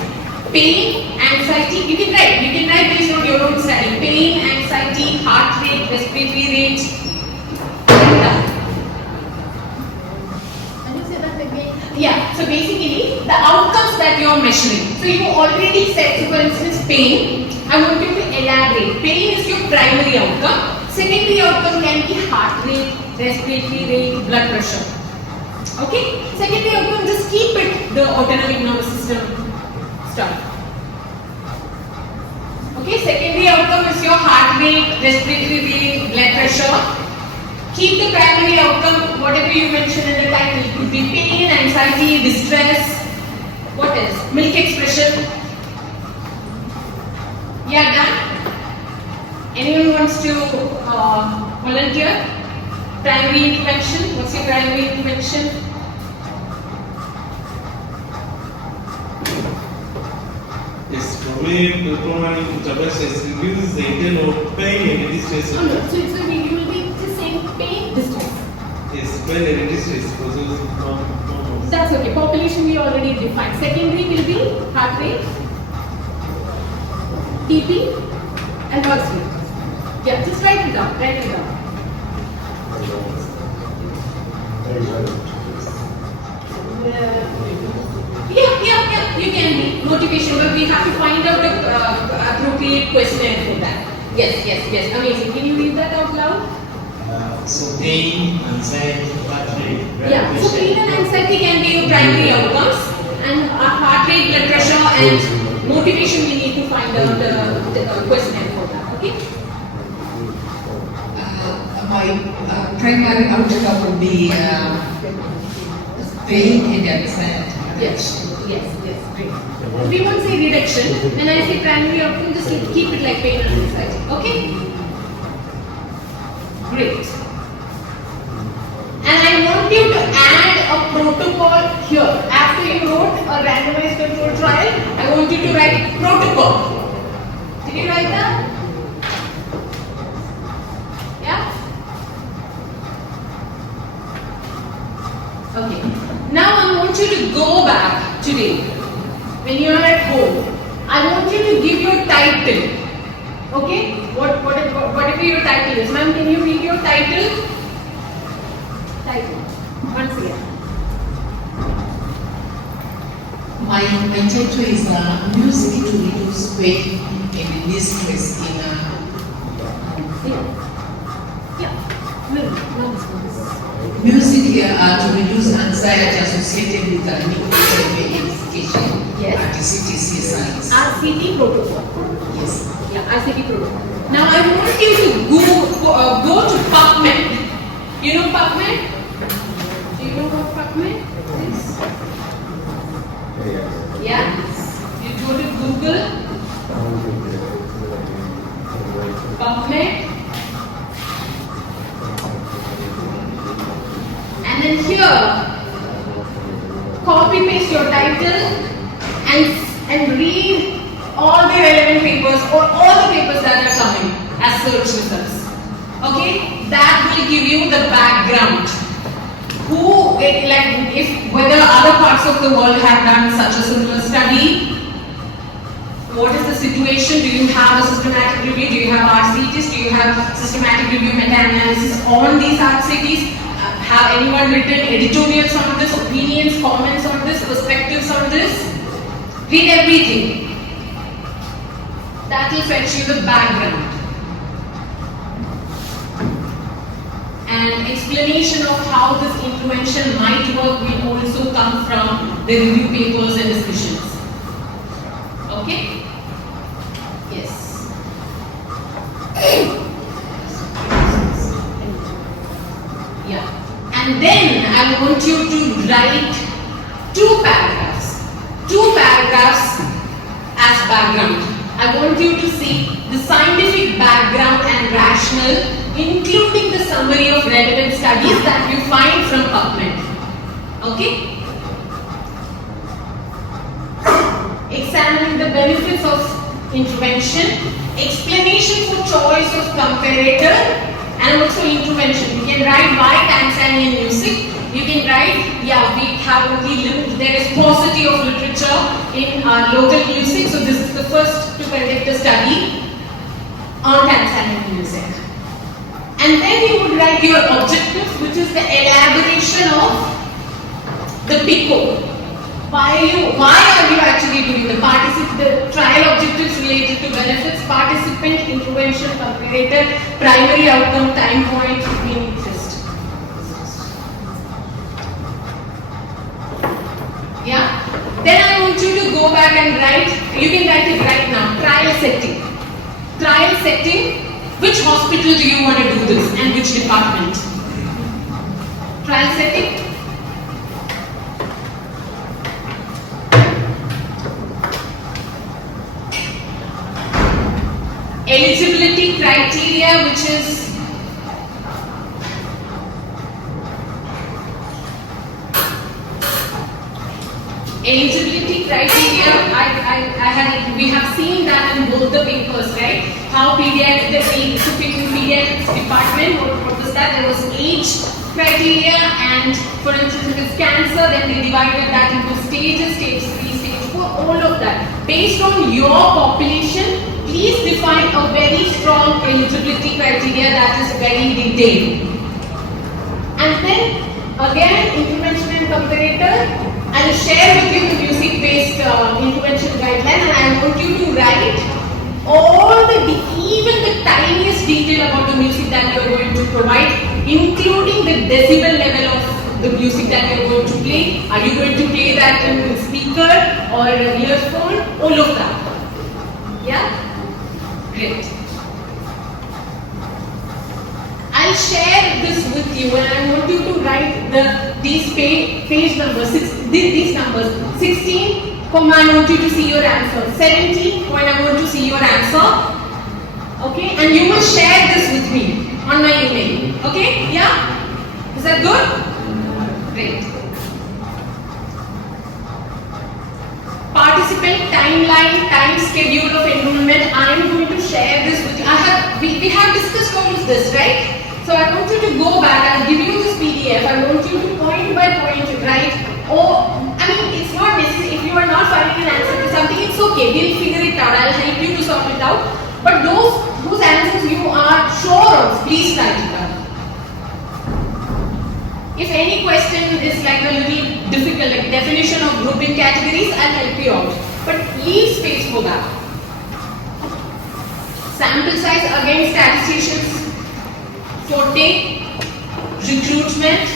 Pain, anxiety, you can write based on your own study. Pain, anxiety, heart rate, respiratory rate. Can you say that again? Yeah, so basically the outcomes that you are measuring. So you already said, so for instance, pain. I want you to elaborate. Pain is your primary outcome. Secondary outcome can be heart rate, respiratory rate, blood pressure. Okay? Secondary outcome, just keep it the autonomic nervous system stuff. Okay, secondary outcome is your heart rate, respiratory rate, blood pressure. Keep the primary outcome, whatever you mentioned in the title. It could be pain, anxiety, distress. What else? Milk expression. Yeah, done? Anyone wants to volunteer? Primary intervention. What's your primary intervention? Yes, for me, the primary intervention is reduce the internal pain and distress. Oh no, so you will be just saying pain, distress. Yes, pain and distress for those hormones. That's okay. Population we already defined. Secondary will be heart rate, TP, and pulse rate. Yeah, just write it down. Write it down. Yeah, you can be. Motivation, but we have to find out the appropriate questionnaire for that. Yes, amazing. Can you read that out loud? So pain, anxiety, heart rate, blood Yeah, so pressure. pain and anxiety can be your primary outcomes, and heart rate, blood pressure, and motivation we need to find out the questionnaire for that. Okay? My primary outcome would be pain and anxiety. Yes, great. We won't say reduction. When I say primary outcome, just keep it like pain and anxiety. Okay? Great. And I want you to add a protocol here. After you wrote a randomized controlled trial, I want you to write protocol. Did you write that? Yeah? Okay. Now I want you to go back today. When you are at home, I want you to give your title. Okay? Whatever your title is. Ma'am, can you read your title? Title. Once again. My title is music to reduce pain and distress in music to reduce anxiety associated with new HIV identification at the CTC sites. RCT protocol. Yes. Yeah, RCT protocol. Now I want you to go to PubMed. You know PubMed? Do you know what PubMed is? Yeah? You go to Google. PubMed. And then here, copy paste your title and read all the relevant papers or all the papers that are coming as search results. Okay? That will give you the background. Whether other parts of the world have done such a similar study. What is the situation? Do you have a systematic review? Do you have RCTs? Do you have systematic review meta-analysis on these RCTs? Have anyone written editorials on this, opinions, comments on this, perspectives on this? Read everything. That will fetch you the background. And explanation of how this intervention might work will also come from the review papers and discussions. Okay? Yes. Yeah. And then I want you to write two paragraphs as background. I want you to see the scientific background and rationale, including the summary of relevant studies that you find from PubMed. Okay? Examining the benefits of intervention, explanation for choice of comparator, and also intervention. You can write why Tanzanian music. You can write, yeah, we have only there is paucity of literature in our local music, so this is the first to conduct a study on Tanzanian music. And then you would write your objectives, which is the elaboration of the PICO. Why are you actually doing the trial objectives related to benefits, participant, intervention, comparator, primary outcome, time point, mean interest. Yeah? Then I want you to go back and write, you can write it right now, trial setting. Trial setting, which hospital do you want to do this and which department? Trial setting. Eligibility criteria, which is eligibility criteria. We have seen that in both the papers, right? How pediatrics department, what was that? There was age criteria, and for instance, if it's cancer, then they divided that into stages, stage 3, stage 4, all of that. Based on your population, please define a very strong eligibility criteria that is very detailed. And then, again, intervention and comparator. I will share with you the music-based intervention guideline, and I want you to write all even the tiniest detail about the music that you are going to provide, including the decibel level of the music that you are going to play. Are you going to play that in speaker or earphone? All of that. Yeah? Great. I'll share this with you, and I want you to write these page numbers, these numbers. 16, I want you to see your answer. 17, I want to see your answer. Okay, and you will share this with me on my email. Okay, yeah? Is that good? Great. Participant timeline, time schedule of enrollment. I am going to share this with you. We have discussed all of this, right? So I want you to go back. I'll give you this PDF. I want you to point by point write. It's not necessary. If you are not finding an answer to something, it's okay. We'll figure it out. I'll help you to sort it out. But whose answers you are sure of, please write it down. If any question is like a little difficult, like definition of grouping categories, I'll help you out. But leave space for that. Sample size, again, statisticians, forte, recruitment,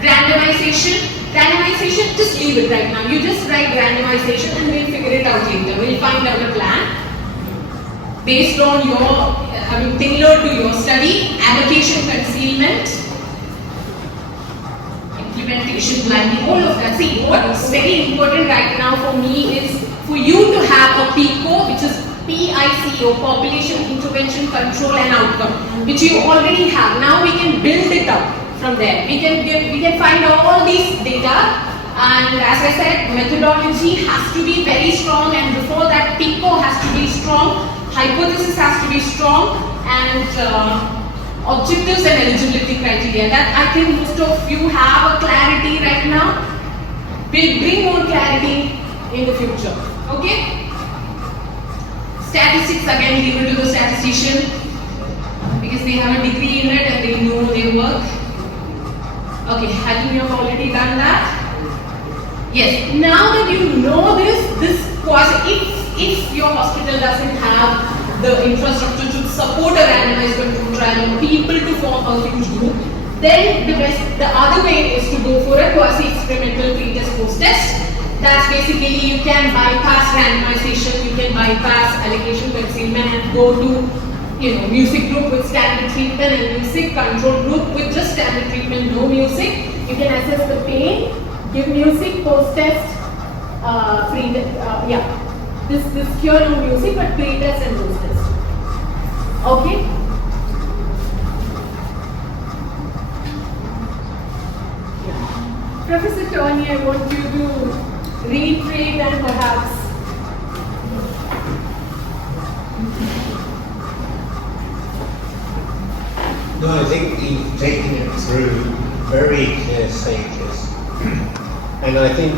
randomization. Randomization, just leave it right now. You just write randomization and we'll figure it out later. We'll find out a plan based on your, tailored to your study. Allocation, concealment, implementation, blinding, all of that. See, what's very important right now for me is for you to have a PICO, which is PICO, Population Intervention Control and Outcome, which you already have. Now we can build it up from there. We can find all these data, and as I said, methodology has to be very strong, and before that PICO has to be strong, hypothesis has to be strong, and objectives and eligibility criteria. That I think most of you have a clarity right now. We'll bring more clarity in the future. Okay? Statistics, again, leave it to the statistician because they have a degree in it and they know their work. Okay, I think you have already done that. Yes, now that you know this if your hospital doesn't have the infrastructure to support a randomized controlled trial and people to form a huge group, then the other way is to go for a quasi-experimental pre-test post-test. That's basically you can bypass randomization, you can bypass allocation concealment and go to music group with standard treatment and music, control group with just standard treatment, no music. You can assess the pain, give music, post-test, this cure no music but pre-test and post-test. Okay? Yeah. Professor Tony, I want you to reiterate and perhaps No, I think you've taken it through very clear stages. And I think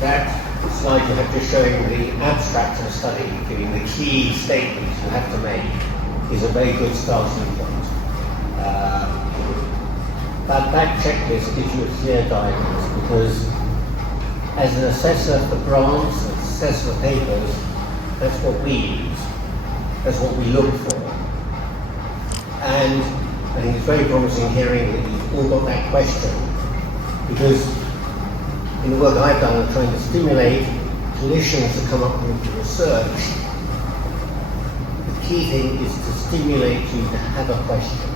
that slide you have to show the abstract of the study, giving the key statements you have to make, is a very good starting point. That checklist gives you a clear guidance because as an assessor for grants, an assessor for papers, that's what we use. That's what we look for. And I think it's very promising hearing that you've all got that question because in the work I've done, I'm trying to stimulate clinicians to come up with research. The key thing is to stimulate you to have a question.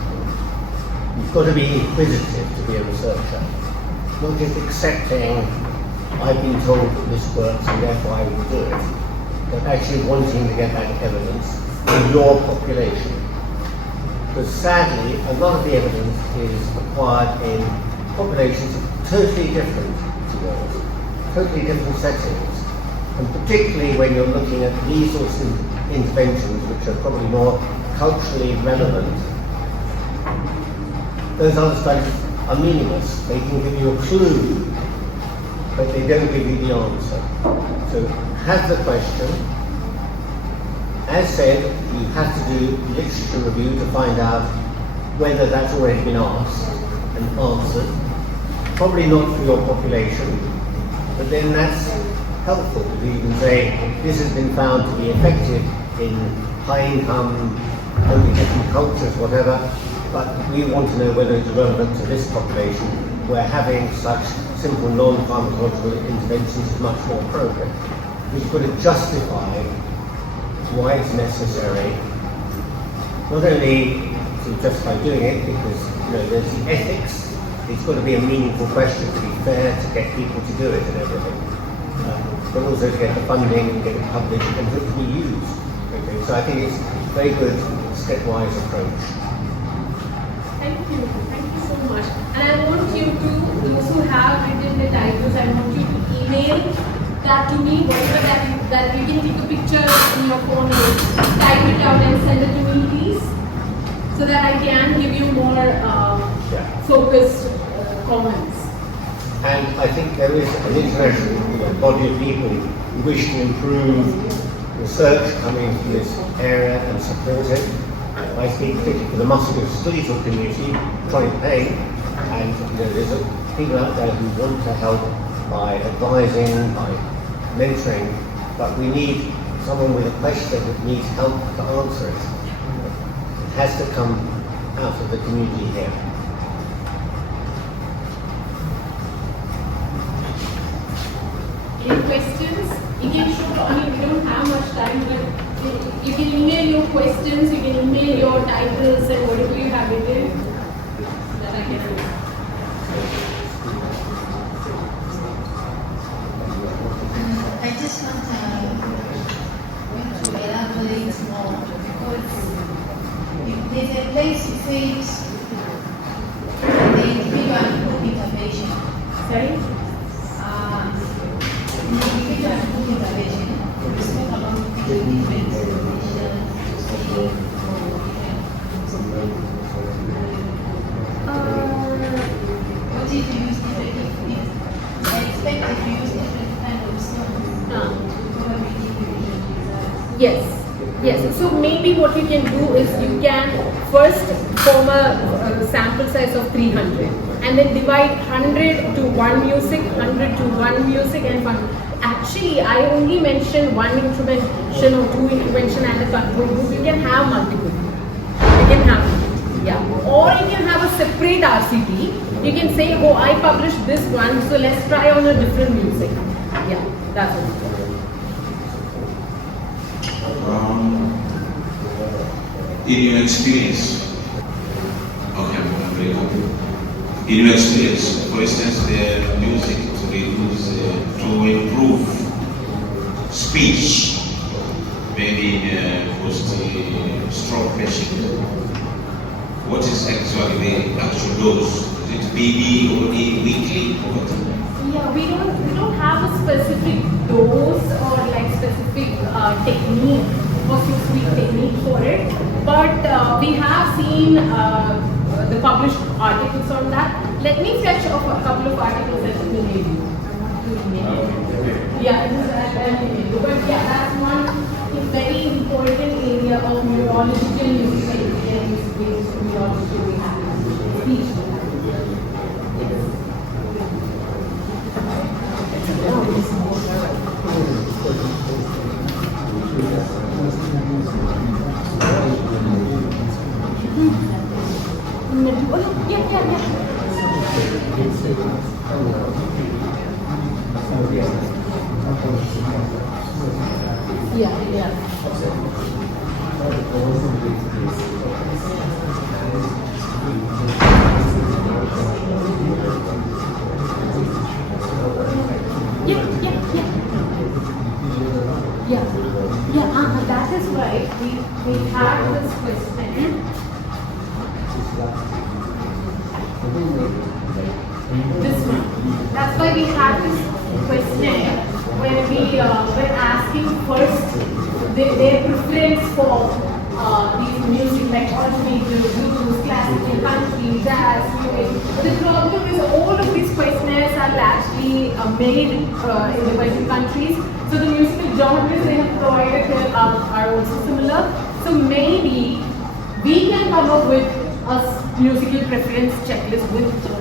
You've got to be inquisitive to be a researcher. Not just accepting, I've been told that this works and therefore I will do it, but actually wanting to get that evidence in your population. Because sadly, a lot of the evidence is acquired in populations totally different to yours, totally different settings. And particularly when you're looking at these sorts of interventions, which are probably more culturally relevant, those other studies are meaningless. They can give you a clue, but they don't give you the answer. So have the question. As said, you have to do literature review to find out whether that's already been asked and answered. Probably not for your population, but then that's helpful. You can say, this has been found to be effective in high income, only different cultures, whatever, but we want to know whether it's relevant to this population where having such simple non-pharmacological interventions is much more appropriate. We've got to justify why it's necessary, not only to justify doing it, because there's the ethics. It's got to be a meaningful question to be fair, to get people to do it and everything, but also to get the funding and get it published and to be used. Okay, so I think it's a very good stepwise approach. Thank you so much. And I want you to, those who have written the titles, I want you to email that to me, whatever that you can take a picture in your phone and type it out and send it to me, please, so that I can give you more focused comments. And I think there is an international body of people who wish to improve research coming from this area and support it. I speak particularly for the musculoskeletal community, chronic pain, and there's people out there who want to help by advising, by mentoring, but we need someone with a question that needs help to answer it. It has to come out of the community here. Any questions? You can show, we don't have much time, but you can email your questions, you can email your titles and whatever you have written, that I can do. I just want to elaborate more because there's a place it says the individual intervention. Sorry? Individual intervention. We spoke about different what if you use different? I expect if you use different kind of stones. Yes. So maybe what you can do is you can first form a sample size of 300 and then divide 100 to one music, 100 to one music and one. Actually, I only mentioned one intervention or two intervention and a control group. You can have multiple. You can have, or you can have a separate RCT. You can say, oh, I published this one, so let's try on a different music. Yeah, that's it. In your experience, in your experience, for instance, the music to improve speech, maybe in a post-stroke patient, what is actually the actual dose? Is it BB or weekly or what? Yeah, we don't have a specific dose or like specific technique or 6-week technique for it, but we have seen the published articles on that. Let me fetch a couple of articles that we made you. Yeah, but yeah, that's one very important area of neurological music neurological speech. This one. That's why we had this questionnaire where we were asking first their preference for these music like alternative, blues, classical, country, jazz, music. The problem is all of these questionnaires are largely made in the Western countries. So the musical genres they have provided here are also similar. So maybe we can come up with a musical preference checklist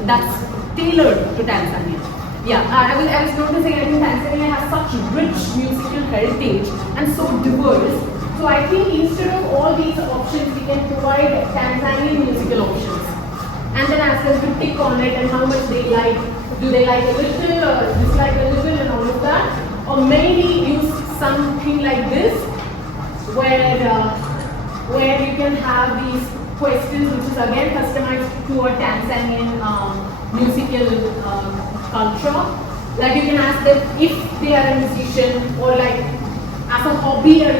that's tailored to Tanzania. Yeah, I was noticing I think Tanzania has such rich musical heritage and so diverse. So I think instead of all these options, we can provide Tanzanian musical options. And then ask them to tick on it and how much they like. Do they like a little or dislike a little and all of that? Or maybe use something like this where you can have these questions which is again customized to a Tanzanian musical culture. Like you can ask them if they are a musician or like as a hobby or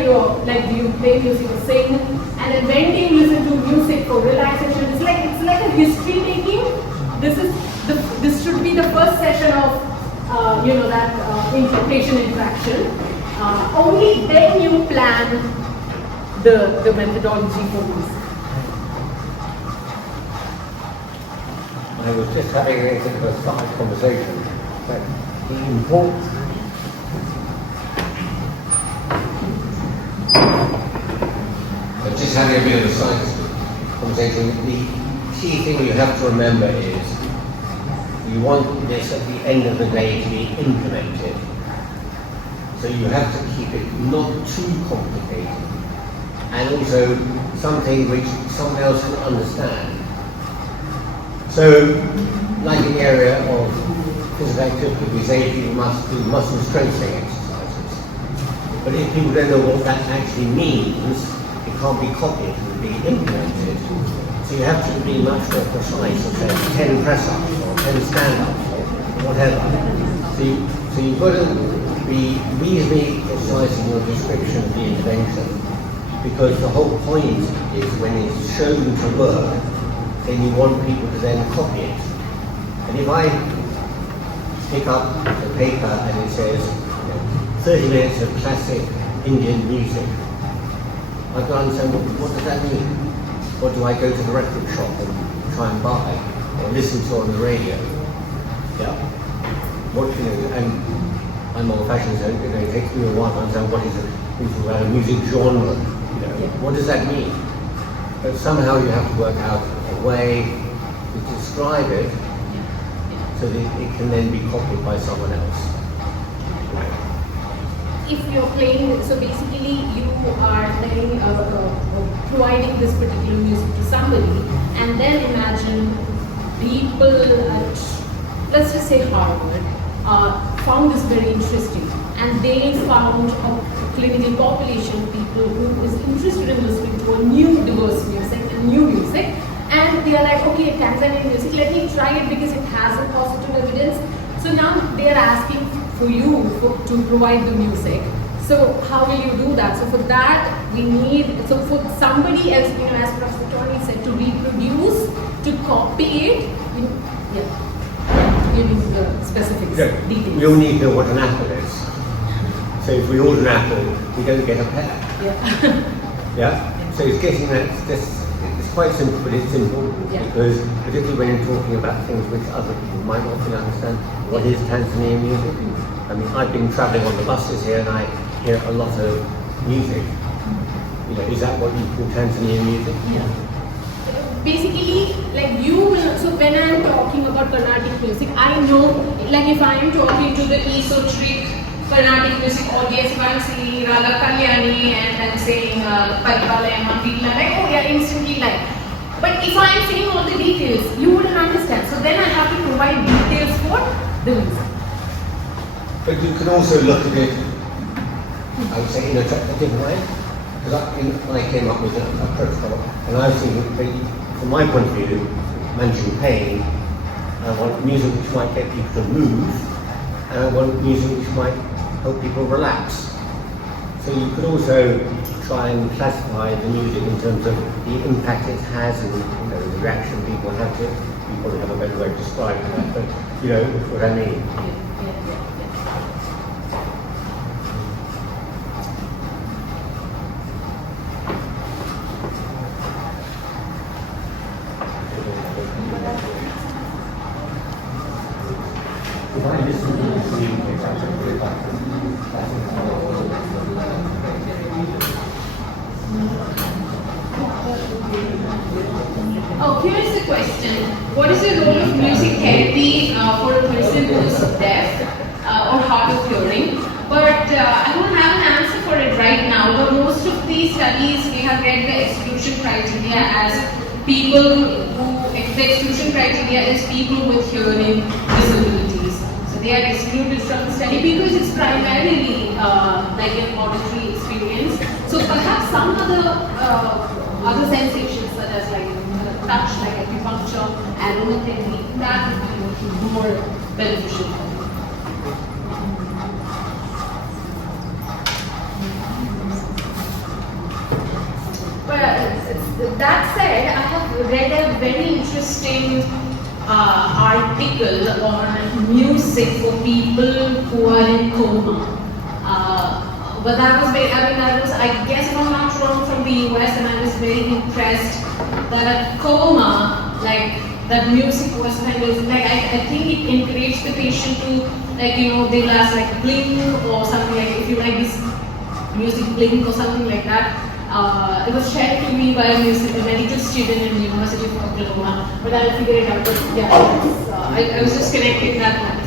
do you play music or sing, and then when do you listen to music for relaxation? It's like a history taking. This should be the first session of that patient interaction. Only then you plan the methodology for this. I was just having a bit of a side conversation that the importance just having a bit of a side conversation. The key thing you have to remember is you want this at the end of the day to be implemented. So you have to keep it not too complicated and also something which someone else can understand. So, like in the area of physical activity, we say people must do muscle strengthening exercises. But if people don't know what that actually means, it can't be copied and be implemented. So you have to be much more precise and say 10 press-ups or 10 stand-ups or whatever. So you've got to be reasonably precise in your description of the intervention, because the whole point is when it's shown to work, then you want people to then copy it. And if I pick up the paper and it says 30 minutes of classic Indian music, I've got to understand what does that mean? What do I go to the record shop and try and buy or listen to on the radio? Yeah. And I'm old-fashioned, so it takes me a while to understand what is about a music genre. What does that mean? But somehow you have to work out a way to describe it so that it can then be copied by someone else. If you're playing, so basically you are playing, providing this particular music to somebody, and then imagine people at, let's just say Harvard, found this very interesting, and they found a clinical population of people who is interested in listening to a new diverse music and new music, and they are like, okay, Tanzanian music, let me try it because it has a positive evidence. So now they are asking for you to provide the music. So how will you do that? So for that we need, so for somebody else, as Professor Tony said, to reproduce, to copy it, you need the specifics, details. We all need to know what an apple is. So if we order an apple, we don't get a pear. Yeah. So it's getting that. It's quite simple, but it's important because particularly when you're talking about things which other people might not fully understand. What is Tanzanian music? I mean, I've been travelling on the buses here, and I hear a lot of music. Is that what you call Tanzanian music? Yeah. Basically, like so when I'm talking about Carnatic music, I know, like if I'm talking to the esoteric Carnatic music audience, if I'm saying Raga Kalyani and I'm saying Paripala and Mandila, like, oh yeah, instantly like. But if I'm saying all the details, you wouldn't understand. So then I have to provide details for the music. But you can also look at it, I would say, in a different way. Because I came up with a protocol, and I was thinking, from my point of view, managing pain, I want music which might get people to move, and I want music which might help people relax. So you could also try and classify the music in terms of the impact it has, and the reaction people have to, you probably have a better way of describing that, but you know what I mean. If I listen to the scene, it's actually Oh, here's the question. What is the role of music therapy for a person who is deaf or hard of hearing? But I don't have an answer for it right now. But most of these studies, we have read the exclusion criteria as people who, the exclusion criteria is people with hearing disabilities. So they are excluded from the study because it's primarily like an auditory experience. So perhaps some other sensations such as like touch, like acupuncture, aromatherapy, that would be more beneficial. Well, that said, I have read a very interesting article on music for people who are in coma. But that was very, I guess if I'm not wrong, from the US, and I was very impressed that at coma, like, that music was kind of, like, I think it encouraged the patient to, like, you know, they'll ask, like, blink or something, like, if you like this music, blink or something like that. It was shared to me by a medical student in the University of Oklahoma, but I'll figure it out. But yeah, I was just connecting that